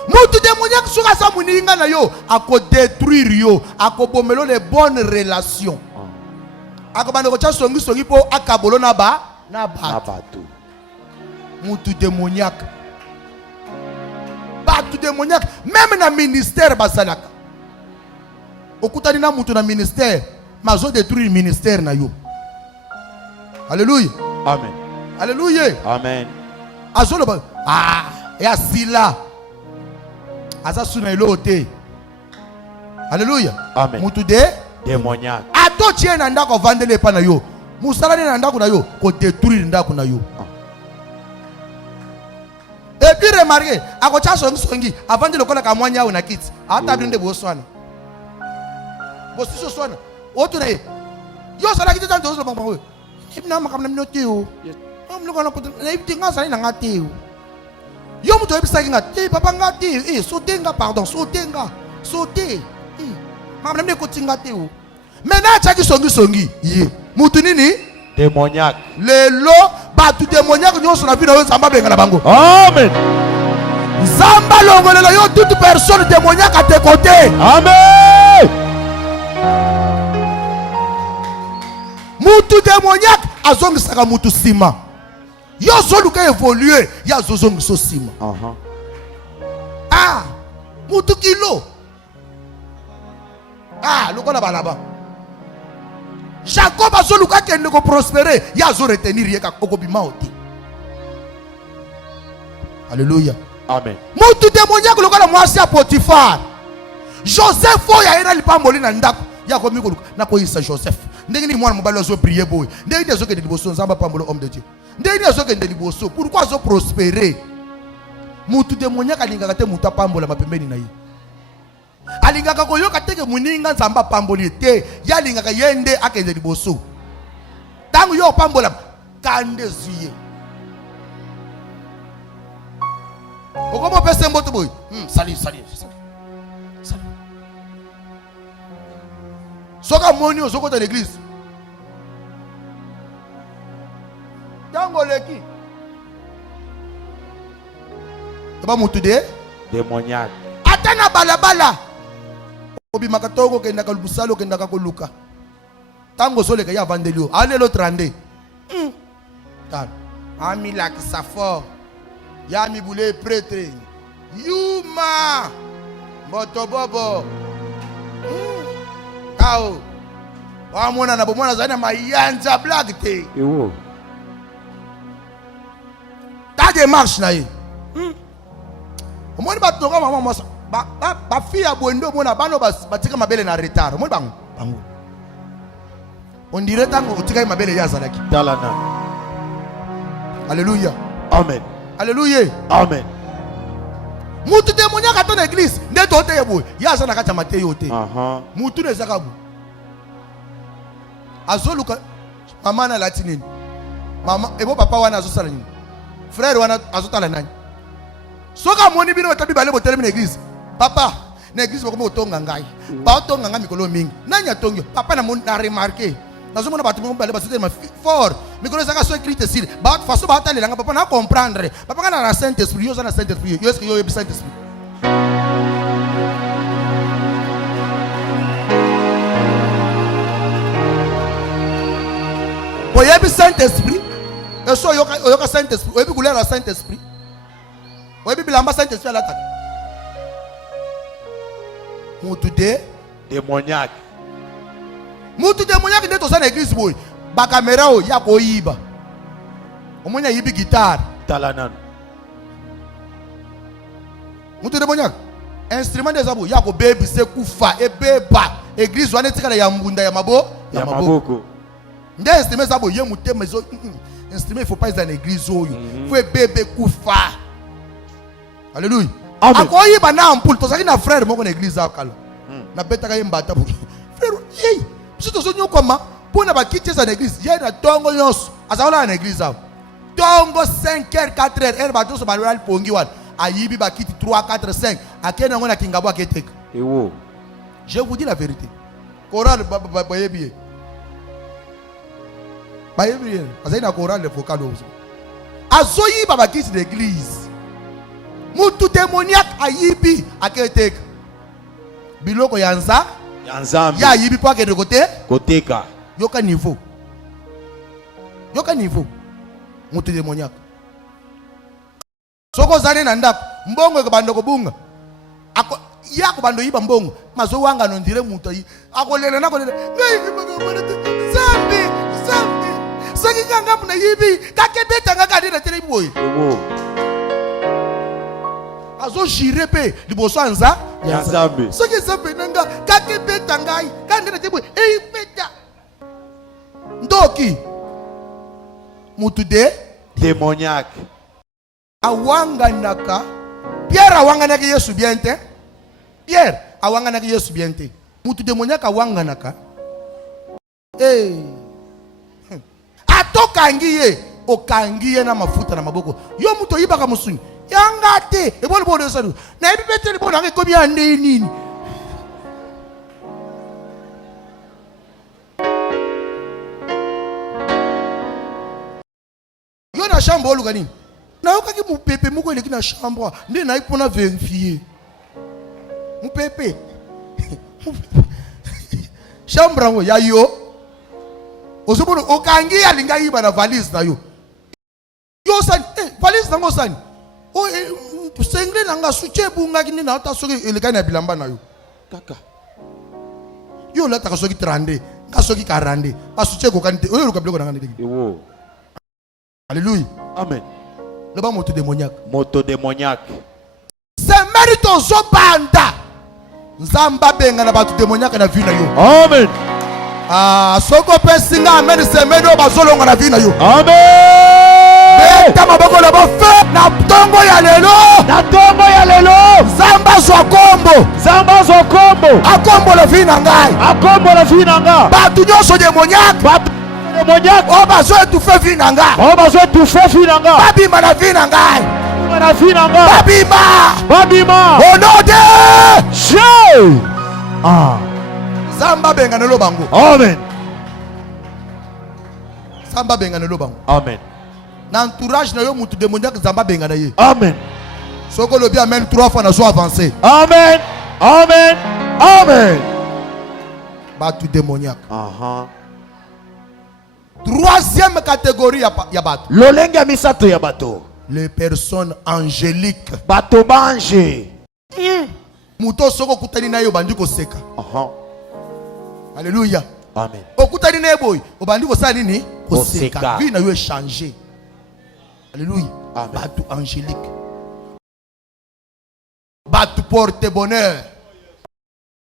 Mutu démoniaque soka sa muninga na yo ako détruire yo, ako bomelo les bonnes relations. Akobanda ko cha songi po akabolo na batu. Mutu démoniaque. Batu démoniaque même na ministère basalaka. Okutani na mutu na ministère, mazo détruire ministère na yo. Alléluia. Amen. Alléluia. Amen. Azolo ya sila. Asa suna ilote. Alléluia. Amen. Mutu démoniaque. Ato tie na ndako vandele pa na yo. Musala na ndako na yo ko détruire ndako na yo. Et puis remarquez, akocha songi avant de le kola ka mwanya na kit. Ata binde bo swana. Bo si so swana. Otu na yo sala kit tanto so bango. Ibna makam na mnoti yo. Mloko na puto na itinga sa na ngati. Yo muto ebisa ngati papa ngati sotenga pardon sotenga sote. Mama namne ko tingati o. Mena chaki songi ye. Mutu nini? Démoniaque. Lelo batu démoniaque nyonso na bino nzamba benga na bango. Amen. Nzamba longolela yo toute personne démoniaque à tes côtés. Amen. Mutu démoniaque azongisaka mutu sima. Yo zoluka évoluer ya zozongiso sima. Ah, mutu kilo. Ah, lokola balaba. Jacob azoluka kende ko prospérer, ya zo retenir yeka okobima oti. Alléluia. Amen. Mutu démoniaque lokola mwasi ya Potifar. Joseph oya ena lipamboli na ndako. Ya komi ko na ko isa Joseph. Ndenge ni mwana mobali zo prier boy. Ndenge ni zo kende liboso nzamba pambolo homme de Dieu. Ndenge ni zo kende liboso. Pourquoi zo prospérer? Mutu démoniaque alingaka te mutu pambola mapembeni na ye. Alingaka koyoka teke muninga nzamba pamboli te. Ya alingaka yende akende liboso. Tangu yo pambola kande zuye. Okomo pese mboto boy. Salut. Soka moni ozoko dans l'église. Tango leki. Eba mutu de Démoniaque. atana balabala. Obi makatoko kenda kalubusalo kenda kakoluka. Tango soleka ya vandelio. Alelo 32. Tan. Ami laki safo. Ya mi boule prêtre. Yuma. Moto bobo. Kao. Wamona na bomona zana mayanja blague te. Ewo. Ta démarche na ye. Omoni batonga mama mosa. Ba fille ya bondo mona bano batika mabele na retard. Omoni bango. On dirait tango otika mabele ya zalaki. Talana. Alléluia. Amen. Alléluia. Amen. Mutu démoniaque à ton église. Ndeto ote yebo. Ya zana kata mateyo te. Mutu ne zakabu. Azoluka mama na latinin. Mama ebo papa wana azosala nini? Frère wana azotala nani? Soka moni bino tabi bale botelemi na église. Papa, na église bako botonga ngai. Ba otonga ngai mikolo mingi. Nani atongi? Papa na moni na remarquer. Nazomona batu mo bale basotela fort. Mikolo saka so écrit ici. Ba façon ba talela nga papa na comprendre. Papa kana na Saint Esprit, yo na Saint Esprit. Yo est-ce que yo est Saint Esprit? Oyebi Saint-Esprit. Eso oyoka Saint-Esprit. Oyebi couleur à Saint-Esprit. Oyebi bilamba Saint-Esprit à l'attaque. Mutu de Démoniaque. Mutu démoniaque ndeto sa na église boy. Ba caméra o ya ko yiba. Omonya yibi guitare. Talana. Mutu démoniaque. Instrument des abo ya ko baby se kufa e beba. Église wana tika ya mbunda ya maboko. Nde instrument zabo ye mutema zo instrument il faut pas dans l'église oyo. Faut bébé kufa. Alléluia. Akoyi bana ampul to saki na frère moko na église akala. Na betaka ye mbata bo. Frère, yey. Biso to sonyo koma pona ba kitche za église. Ye na tongo nyonso. Azaola na église awo. Tongo 5h 4h er ba to so balwal pongi wan. Ayibi ba kiti 3 4 5. Akena ngona kingabo aketeka. Ewo. Je vous dis la vérité. Chorale ba yebiye. Ba yebiye. Azaina chorale vocal aussi. Azoyi ba kiti d'église. Mutu démoniaque ayibi aketeka. Biloko yanza Yanzambi. ya yibi kwa kende kote Koteka. yoka niveau mutu démoniaque soko zane na ndako mbongo ekabando kobunga ako ya kobando yiba mbongo mazo wanga no ndire mutu yi akolela na kolela zambi saki kanga muna yibi kakebeta ngaka ndira tele boy Ewo. azo jire pe liboso anza Yanzambi. soki zambe nanga kakebeta ngai kandira tele boy beta ndoki mutu de Démoniaque. awanganaka Pierre awanganaka Yesu bien te Pierre awanganaka Yesu bien te mutu démoniaque awanganaka atokangi ye okangi ye na mafuta na maboko. Yo muto yibaka musuni. Yangate. E bolo bolo salu. Na ebi beteli bolo ange komi ande nini. Yo na chambre oluka nini? Na yoka ki mupepe muko eleki na chambre. Nde na ipona vérifier. Mupepe. Chambre ngo ya yo. Ozobono okangi ya linga yiba na valise na yo. Yo sani, valise nango sani. O sengle nanga suche bunga kini na ota soki eleka na bilamba na yo. Kaka. Yo la taka soki 30, nga soki 40. Ba suche ko kanite. Oyo lo kableko nanga ndeki. Ewo. Alléluia. Amen. Le ba moto démoniaque. Moto démoniaque. C'est mérite zo banda. Nzamba benga na batu démoniaque na vie na yo. Amen. Ah, soko pesinga amen se medo bazolonga na vie na yo. Amen. Beta maboko na ba fe na tongo ya lelo. Na tongo ya lelo. Zamba zwa kombo. Zamba zo kombo. Akombo la vie na ngai. Akombo la vie na nga. Batu nyonso démoniaque. Batu démoniaque. O bazo étouffer vie na ngai. On va se tout faire vie na nga. Babima na vie na ngai. Na vie na nga. Babima. Babima. Au nom de Jésus. Ah. Zamba benga na lobango. Amen. Zamba benga na lobango. Amen. Na entourage na yo mutu démoniaque zamba benga na ye. Amen. Soko lobi amen 3 fois na zo avancer. Amen. Amen. Amen. Batu démoniaque. Aha. Troisième catégorie ya batu. Lolenge ya misato ya bato. Les personnes angéliques. Bato bange. Muto soko kutani na yo bandi ko seka. Aha. Alléluia. Amen. Okutani na boy, obandi ko sa nini? Ko seka. Koseka. Vie na yo changer. Alléluia. Amen. Batu angélique. Batu porte bonheur.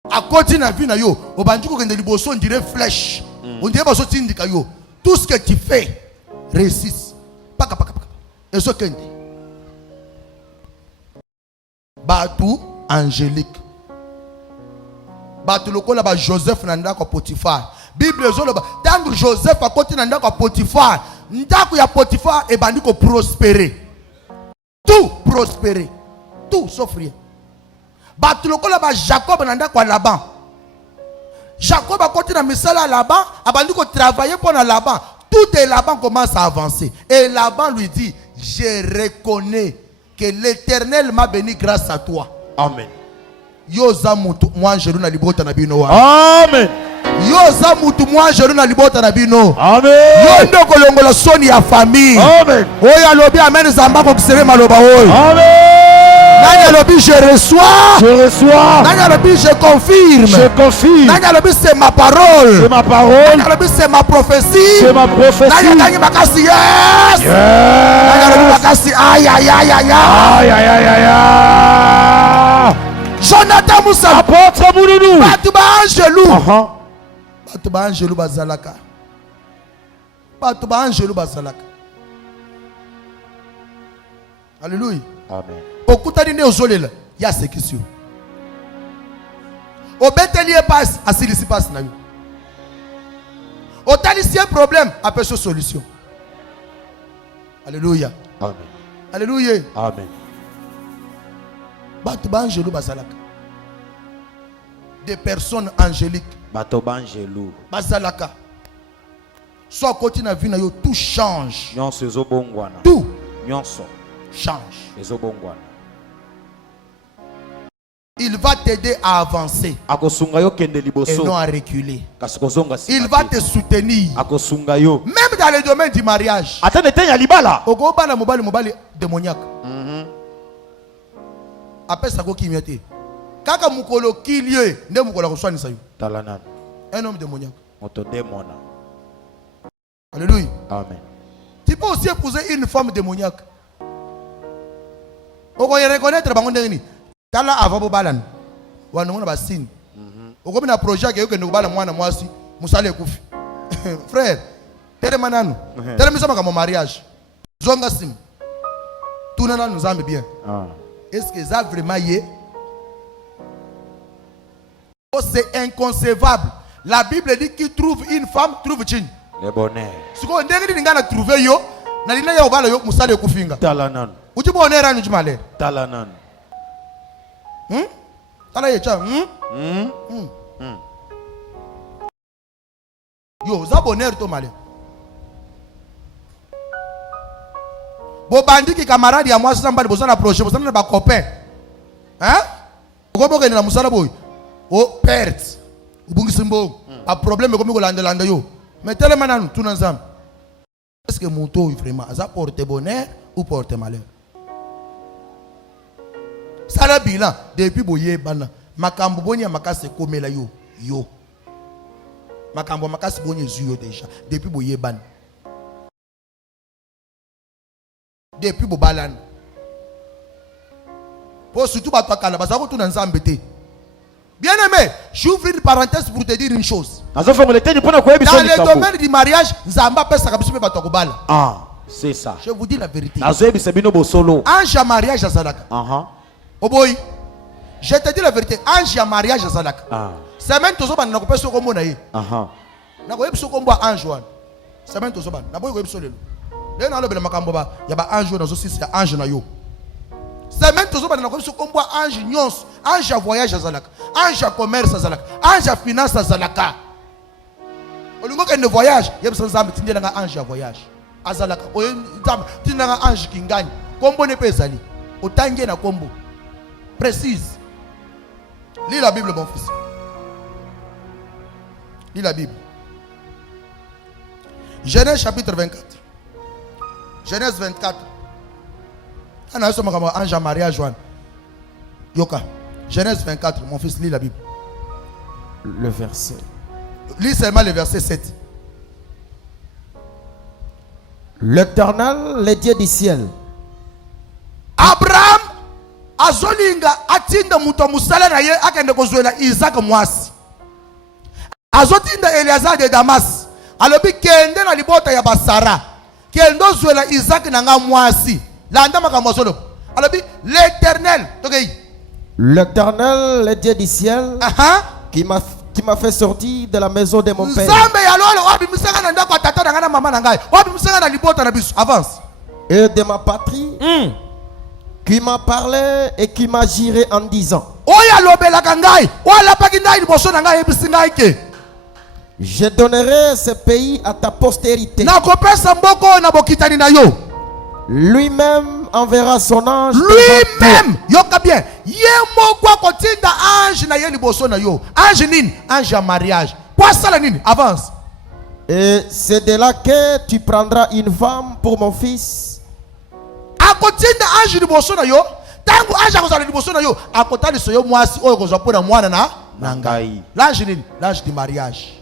A côté na vie na yo, obandi ko kende liboso on dirait flèche. On dirait baso tindika yo. Tout ce que tu fais réussit. Paka paka paka. Et ce kende. Batu angélique. Batu lokola ba Joseph na ndako Potiphar. Bible zoloba tangu Joseph a côté na ndako Potiphar, ndako ya Potiphar e bandi ko prospérer. Tout prospérer. Tout sauf rien. Batu lokola ba Jacob na ndako Laban. Jacob a côté na misala Laban, a bandi ko travailler pour Laban. Tout et Laban commence à avancer. Et Laban lui dit, je reconnais que l'Éternel m'a béni grâce à toi. Amen. Yoza mutu mwanjelu na libota na bino wa. Amen. Yoza mutu mwanjelu na libota na bino. Amen. Yondo kolongola soni ya famille. Amen. Oya lobi amen zamba ko kiseme maloba oyo. Amen. Nanya lobi je reçois. Je reçois. Nanya lobi je confirme. Je confirme. Nanya lobi c'est ma parole. C'est ma parole. Nanya lobi c'est ma prophétie. C'est ma prophétie. Nanya makasi yes. Yes. Nanya lobi makasi aïe aïe aïe aïe Aïe aïe aïe aïe aïe. Jonathan Moussa. Apôtre Mouloulou. Batu ba angelou. Aha. Batu ba angelou bazalaka. Batu ba angelou bazalaka. Alléluia. Amen. Okutani ne ozolela ya sekisio. Obeteli e passe asilisi passe na yo. Otalisi un problème appelle solution. Alléluia. Amen. Alléluia. Amen. Batu ba angelou bazalaka. Des personnes angéliques. Bato bangelou. Bazalaka. Soit côté na vie na yo tout change. Nyonso ezobongwana. Tout Nyonso change. ezobongwana. Il va t'aider à avancer Akosunga yo kende et liboso. non à reculer. Kasi kozonga sima. Il va te soutenir. Akosunga yo. Même dans le domaine du mariage. Atene tenya libala. Okobana mobali démoniaque. Après ça ko kimete. Kaka mukolo kilie nde mukolo ko soigner ça yo. Talanan. Un homme démoniaque. Moto demona. Alléluia. Amen. Tu peux aussi épouser une femme démoniaque. Oko y reconnaître bango ndeni. Tala avant bobalan. Wana ngona basine. Oko na projet ke yo ke ndobala mwana mwasi musale kufi. Frère, tere manano. Tere misama comme mariage. Zonga sim. Tout nana nous aime bien. Est-ce que ça vraiment y est? Oh, c'est inconcevable. La Bible dit qu'il trouve une femme, trouve une. Le bonheur. Ce qu'on dit, il a trouvé yo. na lina ya obala yo musale kufinga Talanan. ujibonera ni jumale Talanan. tala yecha yo za bonheur to male bo bandiki camarade ya mwasi samba liboso na projet bosana ba copain okoboke na musala boy o perte ubungisi mbongo a problème komi ko landa yo mais tellement nanu tuna nzambe est-ce que mon taux vraiment ça porte bonheur ou porte malheur sala bilan depuis boye bana makambo boni ya makase komela yo makambo makase boni zuyo déjà depuis boye bana depuis bobalana pour surtout bato kala bazako tuna nzambe te. Bien aimé, j'ouvre une parenthèse pour te dire une chose. Dans le domaine du mariage, Nzamba peut s'accomplir par Tokobal. Ah, c'est ça. Je vous dis la vérité. Ange à mariage à Zalaka. Oh boy, je te dis la vérité. Ange à mariage à Zalaka. C'est même tout ça, on n'a pas besoin de monnaie. Na ko yebso ko mbo ange wan. C'est même tout ça, na boy ko yebso lelo. Le na lo bela makambo ba, ya ba ange na zo sisi ya ange na yo. C'est même toujours dans le combat ange nyons, ange à voyage à Zalaka, ange à commerce à Zalaka, ange à finance à Zalaka. Au lieu que ne voyage, il y a besoin d'un ange à voyage. À Zalaka, il y a un ange qui gagne. Combo ne peut pas aller. Au tangué na combo. Précise. Lis la Bible, mon fils. Lis la Bible. Genèse chapitre 24. Genèse 24. Ange à mariage. Yoka. Genèse 24, mon fils, lis la Bible. Le verset. Lis seulement le verset 7. L'Éternel, le Dieu du ciel. Abraham azolinga atinda muto musala na ye akende kozwela Isaac mwasi. Azotinda Eleazar de Damas. Alobi kende na libota ya basara. Kendo zwela Isaac na nga mwasi. Alors, l'Éternel, l'Éternel, le Dieu du ciel, qui m'a fait sortir de la maison de mon père. Avance. Et de ma patrie, qui m'a parlé et qui m'a géré en disant, je donnerai ce pays à ta postérité. Lui-même enverra son ange. Lui-même, yoka bien. Yemo kwa kotinda ange na yeli boso na yo. Ange nini? Ange à mariage. Quoi ça la nini? Avance. Et c'est de là que tu prendras une femme pour mon fils. Akotinda ange ni boso na yo. Tangu ange akozala ni boso na yo. Akotali soyo mwasi oyo kozwa pona mwana na nangai. L'ange nini? L'ange du mariage.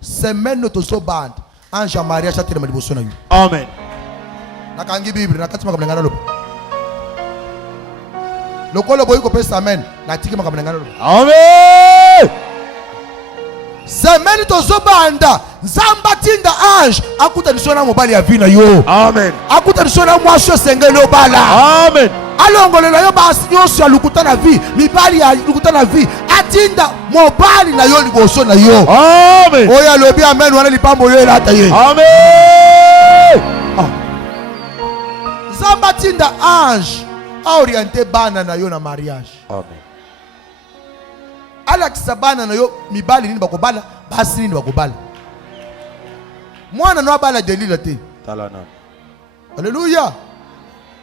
Semaine notre so band. Ange à mariage ça tellement ni boso na yo. Amen. Nakangi Bible nakati makamlengana lopo. Lokolo boy ko pesa amen. Natiki makamlengana lopo. Amen. Semaine to zobanda nzamba tinda ange akuta nisona mobali ya vina yo. Amen. Akuta nisona mwasho sengelo bala. Amen. Alongolela yo basi nyonso ya lukuta na vie, mibali ya lukuta na vie, atinda mobali na yo liboso na yo. Amen. Oya lobi amen wana lipambo yo elata ye. Amen. Nzamba tinda ange a orienté bana na yo na mariage. Amen. Alakisa bana na yo mibali nini bakobala, basi nini bakobala. Mwana no abala delila te. Talana. Alléluia.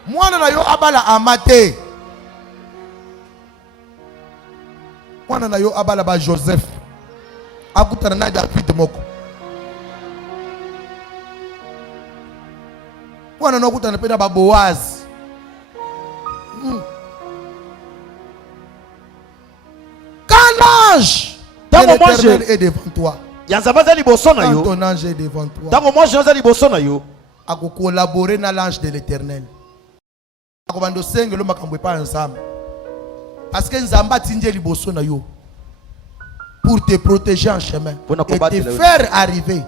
Mwana na yo abala amate. Mwana na yo abala ba Joseph. Akutana na David moko. Mwana no kutana pena ba Boaz. Quand l'ange de l'Éternel est devant toi. Quand ton ange est devant toi. A collaborer na l'ange de l'Éternel. Akobando sengelo makambo pa ensemble. Parce que nzamba tindie liboso na yo pour te protéger en chemin et te faire arriver.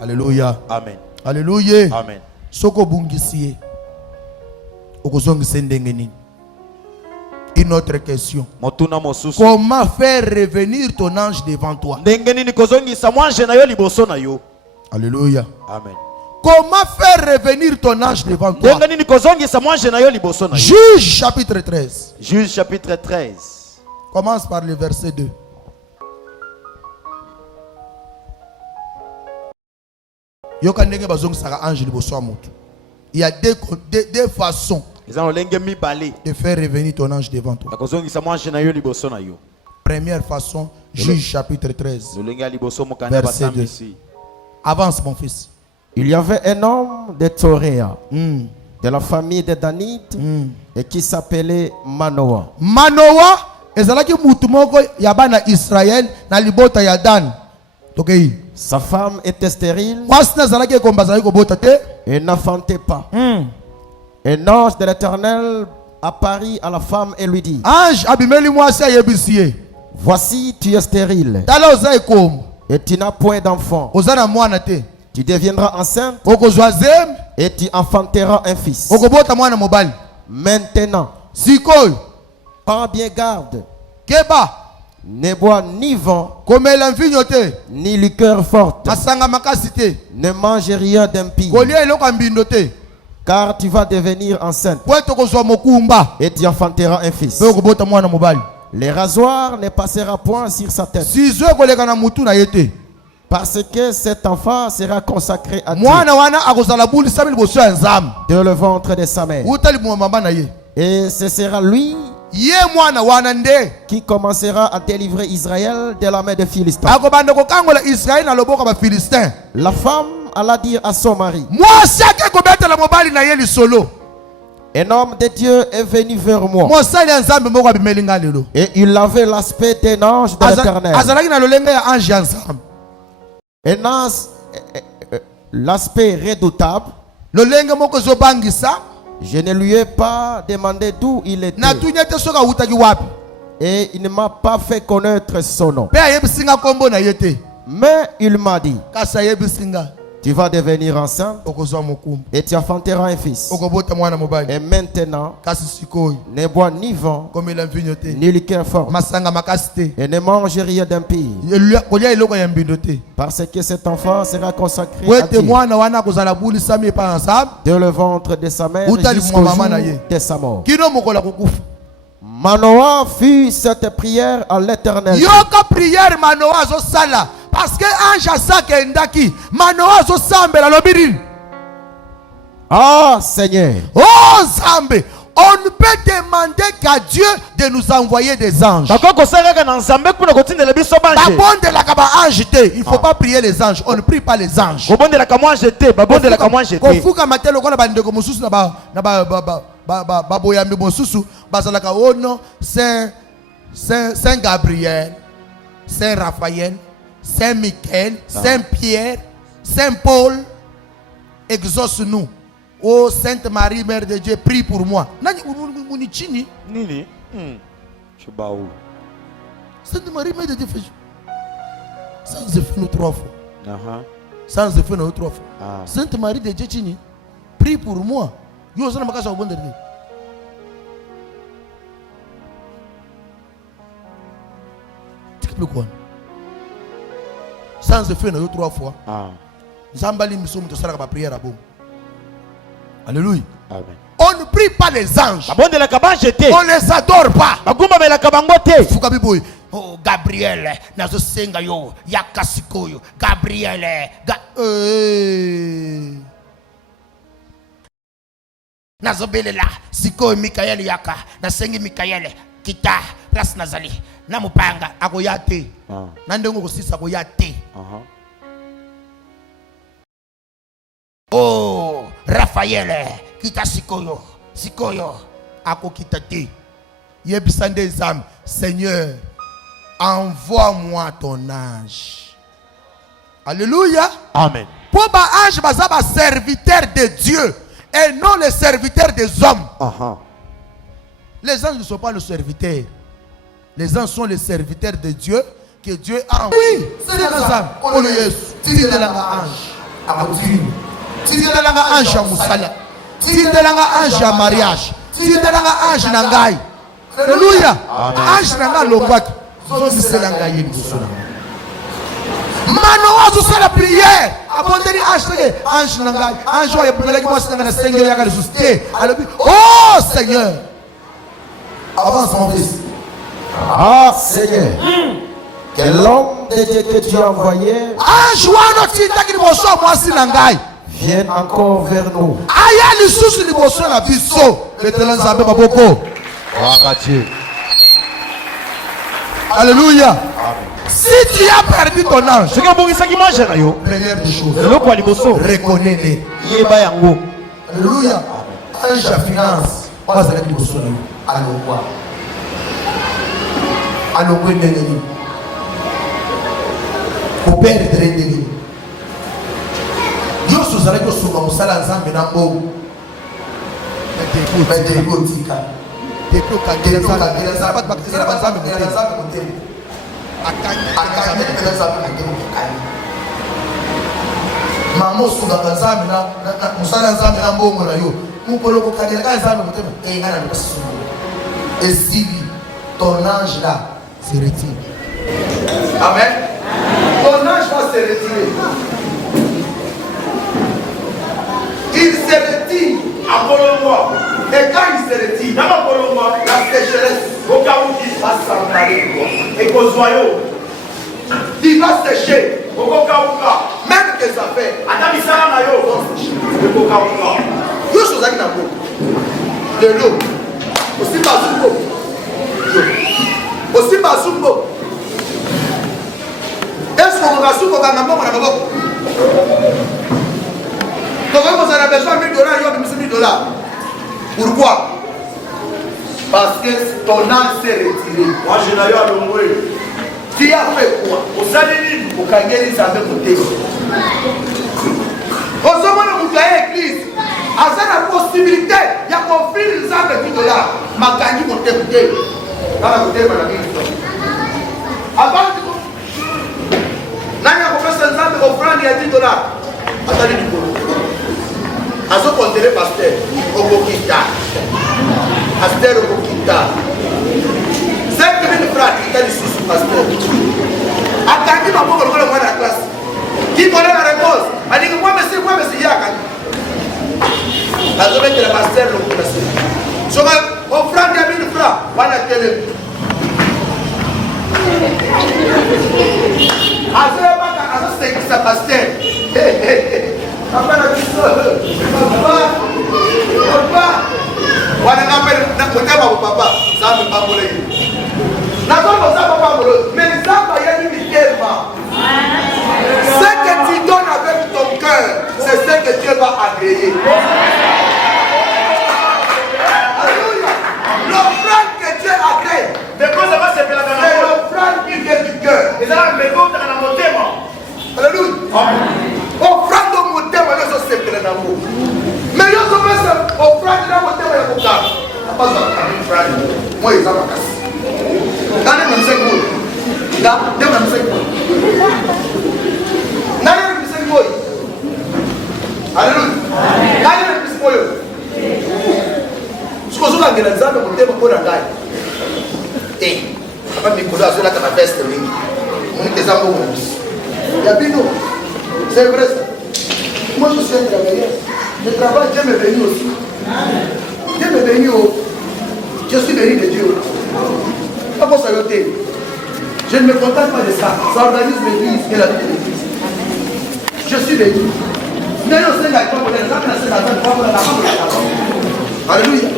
Alléluia. Amen. Alléluia. Amen. Soko bungisiye. Okozongisa ndenge nini? Une autre question. Comment faire revenir ton ange devant toi? Alléluia. Amen. Comment faire revenir ton ange devant toi? Juge chapitre 13. Juge chapitre 13. Commence par le verset 2. Il y a deux façons de faire revenir ton ange devant toi. Première façon, Juge chapitre 13. Verset 2. Avance mon fils. Il y avait un homme de Toréa, de la famille des Danites, et qui s'appelait Manoah. Manoah, ezalaki mutu moko ya bana Israël na libota ya Dan. Tokei. Sa femme était stérile et n'enfantait pas. Un ange de l'Éternel apparut à la femme et lui dit: Ange abimeli mwasi ayebisiye. Voici, tu es stérile et tu n'as point d'enfant. Tu deviendras enceinte et tu enfanteras un fils. Maintenant, prends bien garde. Ne bois ni vin, ni liqueur forte. Ne mange rien d'impie, car tu vas devenir enceinte et tu enfanteras un fils. Les rasoirs ne passera point sur sa tête, parce que cet enfant sera consacré à Dieu de le ventre de sa mère. Et ce sera lui qui commencera à délivrer Israël de la main des Philistins. La femme alla dire à son mari: un homme de Dieu est venu vers moi, et il avait l'aspect d'un ange de l'Éternel. Un ange, l'aspect redoutable. Je ne lui ai pas demandé d'où il était, et il ne m'a pas fait connaître son nom. Mais il m'a dit: tu vas devenir enceinte et tu enfanteras un fils. Et maintenant, ne bois ni vin, ni liqueur forte, et ne mange rien d'impie, parce que cet enfant sera consacré à Dieu de le ventre de sa mère jusqu'au jour de sa mort. Manoah fit cette prière à l'Éternel. Parce que ange asaka endaki Manoah zo sambela lobiri. Ah Seigneur, oh Zambé, on ne peut demander qu'à Dieu de nous envoyer des anges. Il ne faut pas prier les anges. On ne prie pas les anges. Saint Gabriel, Saint Raphaël, Saint Michael, Saint Pierre, Saint Paul, exauce-nous. Oh Sainte Marie, Mère de Dieu, prie pour moi. Sainte Marie, Mère de Dieu, sans effet nous 3 fois. Sans effet nous 3 fois. Sainte Marie de Dieu, prie pour moi. Sans effet nous 3 fois. Zambali misoum to sala ka prière abo. Alléluia. Amen. On ne prie pas les anges. On ne les adore pas. Fukabiboy. Oh Gabriel, nazo senga yo, yakasiko yo, Gabriel, nazo belela, siko Mikael yaka, nasengi Mikael, kita, ras nazali, namupanga, akoyate, nandengo kosisa akoyate. Oh, Raphaël, kita sikoyo, sikoyo, ako kita te. Yebisande zam, Seigneur, envoie-moi ton ange. Alléluia. Amen. Pour ba ange bazaba serviteur de Dieu et non les serviteurs des hommes. Les anges ne sont pas nos serviteurs. Les anges sont les serviteurs de Dieu que Dieu a envoyé. Oui, c'est les anges. On est Jésus. Tu es l'ange. Tu es l'ange à Moussala. Tu es l'ange à mariage. Tu es l'ange à Nangaï. Alléluia. Ange Nangaï Longwaki. mano wazo sala prière abondeli ange ange nanga ange oyo epelaki mwasi nanga na sengelo yaka lisusu te alobi oh Seigneur avance mon fils. Ah Seigneur, que l'homme de Dieu que tu as envoyé ange wana otindaki liboso ya mwasi na ngai vienne encore vers nous. aya lisusu liboso na biso betela nzambe maboko. Alléluia. Si tu as perdu ton ange, première des choses, reconnais-les. Alléluia. Ange à finance, on va s'arrêter au sol. Alléluia. Alléluia. Pour perdre des délits. Dieu se s'arrête au sol, on s'arrête ensemble dans le beau. Mama osungaka nzambe na mosala nzambe na mbongo na yo mokolo kokangela kaka nzambe motema nga na lokosi esili ton ange là se retire. Amen. Ton ange va se retirer. Il se retire à Bolongoa. Et quand il se retire, la sécheresse va s'emparer. Et qu'au joyau, il va sécher. Même tes affaires. Deux choses à dire. De l'eau. Aussi bazumbo. Aussi bazumbo. Est-ce qu'on va souffrir quand on a beaucoup? Donc vous avez besoin de 1000 $, il y a 1000 $. Pourquoi? Parce que ton âme s'est retirée. Moi je n'ai pas de tu as fait quoi? Au salut, au Kangeli, ça fait monter. Au moment où vous avez l'église, à cette possibilité, il y a conflit les âmes de 10 $. Ma Kangeli monter. Dans la côté, madame. Avant, Nanya professeur Nzambe offrande ya 10 $. Attendez du coup. À ce qu'on dirait pasteur, Okokita. Pasteur Okokita. 5 000 francs, il t'a dit sous pasteur. Attendez ma pauvre dans la classe. Qui connaît la réponse? Elle dit moi monsieur, Yaka. La zone de la pasteur l'occupation. Je vais offrande ya 1000 francs. Voilà télé. C'est qui ça pasteur? Papa na biso. Papa. Wana ngapele na kotaba papa. Zambe pamole. Na zombo za papa molo. Mais zamba ya ni mitema. Ce que tu donnes avec ton cœur, c'est ce que Dieu va agréer. Alléluia. L'offrande que Dieu agrée. C'est l'offrande qui vient du cœur. Alléluia. Offrande au motema les autres c'est dans vous. Mais yo commence offrande dans motema ya kokaka. Pas ça offrande. Moi ils ont casse. Dans les mêmes secondes. Dans les mêmes secondes. Dans les mêmes secondes. Alléluia. Dans les mêmes secondes. Ce que vous avez dans le motema pour la gagne. Eh, après mes couleurs sur la table veste oui. On est des amours. Il y a Bino. C'est vrai ça. Moi je suis un travailleur. Je travaille, Dieu me bénit aussi. Dieu me bénit. Je suis béni de Dieu. Pas pour saluer. Je ne me contente pas de ça. Ça organise l'église et la vie de l'église. Je suis béni. Mais on sait pas pour les alléluia.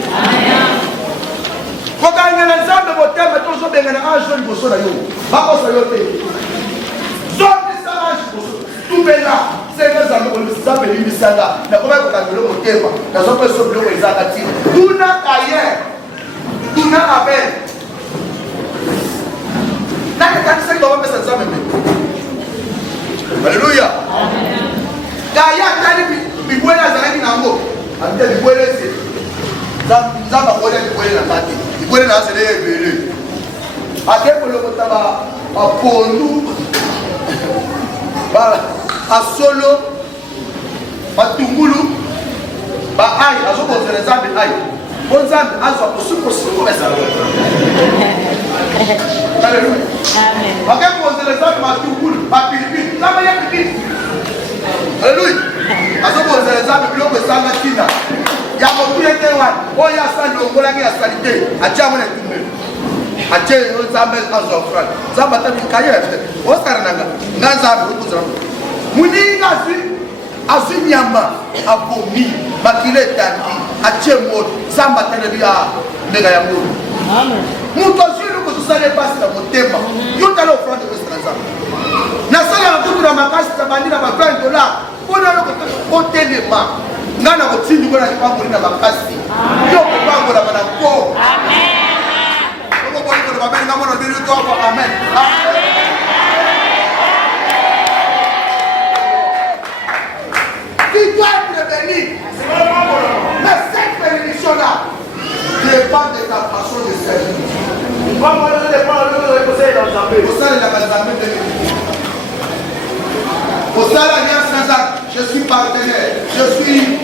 Quand on est les hommes de votre terme, toujours bien un jeune pour ça. Pas pour saluer. Tout est là. C'est les amis qui ont béni Bissanga. Mais comment vous avez le thème? Dans un peu sur le Isaac. Tout n'a ailleurs. Tout n'a à peine. N'a qu'à dire qu'on va faire ça même. Alléluia. Kaya tani bibwela za nini nango? Ante bibwela c'est. Zamba kwa bibwela na kati. Bibwela na zele ebele. Akepo lo kotaba apondu. Ba asolo batungulu ba ai azo ko zele zambe ai. Bon zambe azo ko suko suko mesa. Alléluia. Amen. Ok, poser les hommes à tout bout, à pilipili. Ça va y être pilipili. Alléluia. À ce poser les hommes, il y a un peu de tina. Il y a beaucoup de temps. Oh, il y a ça, il y a la qualité. À Djamon et tout le monde. À Djamon, on s'appelle en offrande. Ça va être une carrière. On s'arrête là. Nanza, vous vous rendez. Mouni, Azu nyama abomi makile tandi achemo samba telebia ndega ya mungu amen muto zulu ko tusale pasi na motema yo talo front de restaurant na sala kutu na makasi tabandira ba $20 bona loko otelema ngana ko tindi bona ipango na makasi yo ko pango na bana ko amen ko ko ko ba bana ngamo na bilu to ko amen amen. Tu dois prévenir. Mais cette bénédiction-là dépend de ta façon de servir. Je suis partenaire, je suis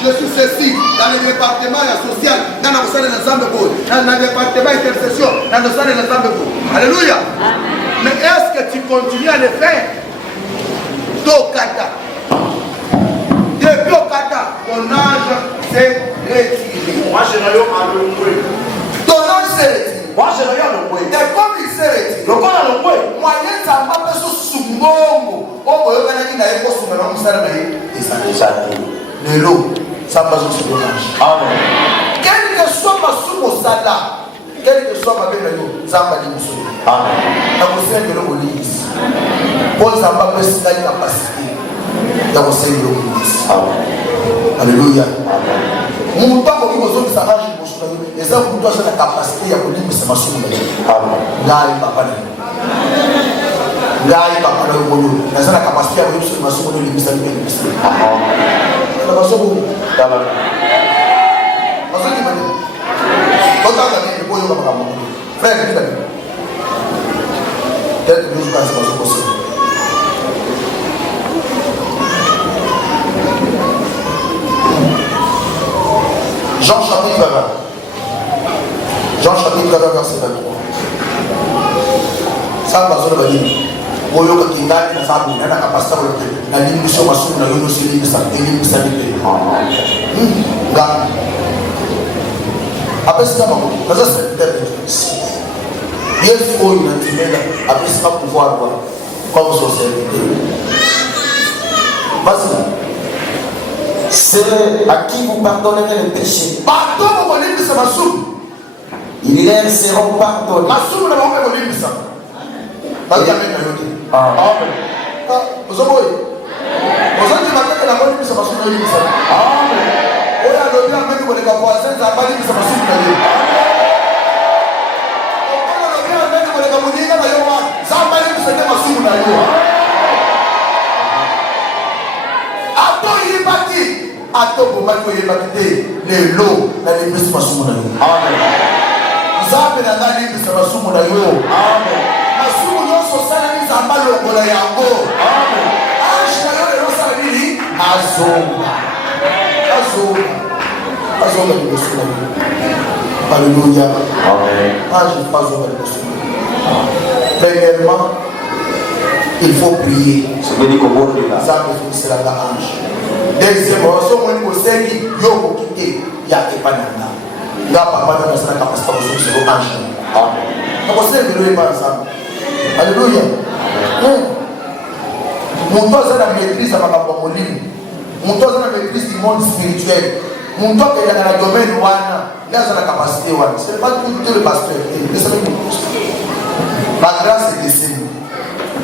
je suis ceci, dans le département social, dans le département intercession, dans le Alléluia. Mais est-ce que tu continues à le faire? Tokata. Depuis Okata, ton âge s'est retiré. Moi, je n'ai pas le ton âge s'est retiré. Moi, je n'ai pas le et comme il s'est retiré, le corps a le moyen de s'en sous sumbongo. Oh, il y a une époque sous le nom de l'eau, ça passe sur ton âge. Amen. Quel que soit ma soupe sala, quel que soit ma belle eau, ça va dire monsieur. Amen. La conseil de l'eau lisse. Pour ça va pas se la capacité. La conseil de l'eau lisse. Amen. Alléluia. Amen. Mon papa qui vous a s'arranger pour ça, et ça vous doit la capacité à vous dire c'est ma soupe. Amen. Là il papa. Là il papa le boulot. Mais ça la capacité à vous dire c'est ma soupe de l'immense. Amen. La soupe. Amen. Parce que tu m'as dit. Quand tu as dit que vous avez pas frère, tu as dit. Peut-être que nous sommes possible. Jean chapitre 20. Jean chapitre 20, verset 23. Ça va sur le dire. Moyo ka kinga na sabu na kapasta ko na limbisho masu na yono sili sa ngini sa dite. Ga. Après ça va. Ça c'est peut-être. Bien faut une intimidation. Après ça va pouvoir voir comme société. Vas-y. C'est à qui vous pardonnerez les péchés. Pardon, vous connaissez que c'est ma soupe. Ils leur seront pardonnés. Ma soupe, vous n'avez pas connu ça. Amen. Amen. Vous avez dit que la bonne c'est ma soupe. Amen. On a le bien avec les voisins, ça va dire que c'est ma soupe. Amen. On a le bien avec les communiqués, ça va dire que c'est ma soupe. Attends, il est parti. Attends, pour moi, il est parti. Les lots, la liberté, ma soupe. Amen. Vous avez la liberté, ma soupe. Amen. Ma soupe, non, social, ils n'ont pas le colère. Amen. Ah, je suis allé dans sa vie. Azoma. Azoma, le monsieur. Alléluia. Amen. Ah, je ne pas Azoma, le monsieur. Premièrement, il faut prier. Ça veut dire que ça c'est la garange. Deuxièmement, si on conseille, il y a un quitter, il y a pas de là, papa, nous avons la capacité de se faire Amen. On conseille de nous pas ensemble. Alléluia. Mon temps, c'est la maîtrise de ma papamoline. Mon temps, c'est la maîtrise du monde spirituel. Mon temps, c'est dans le domaine où il y a la capacité. Ce n'est pas tout le pasteur. Ma grâce est décédée.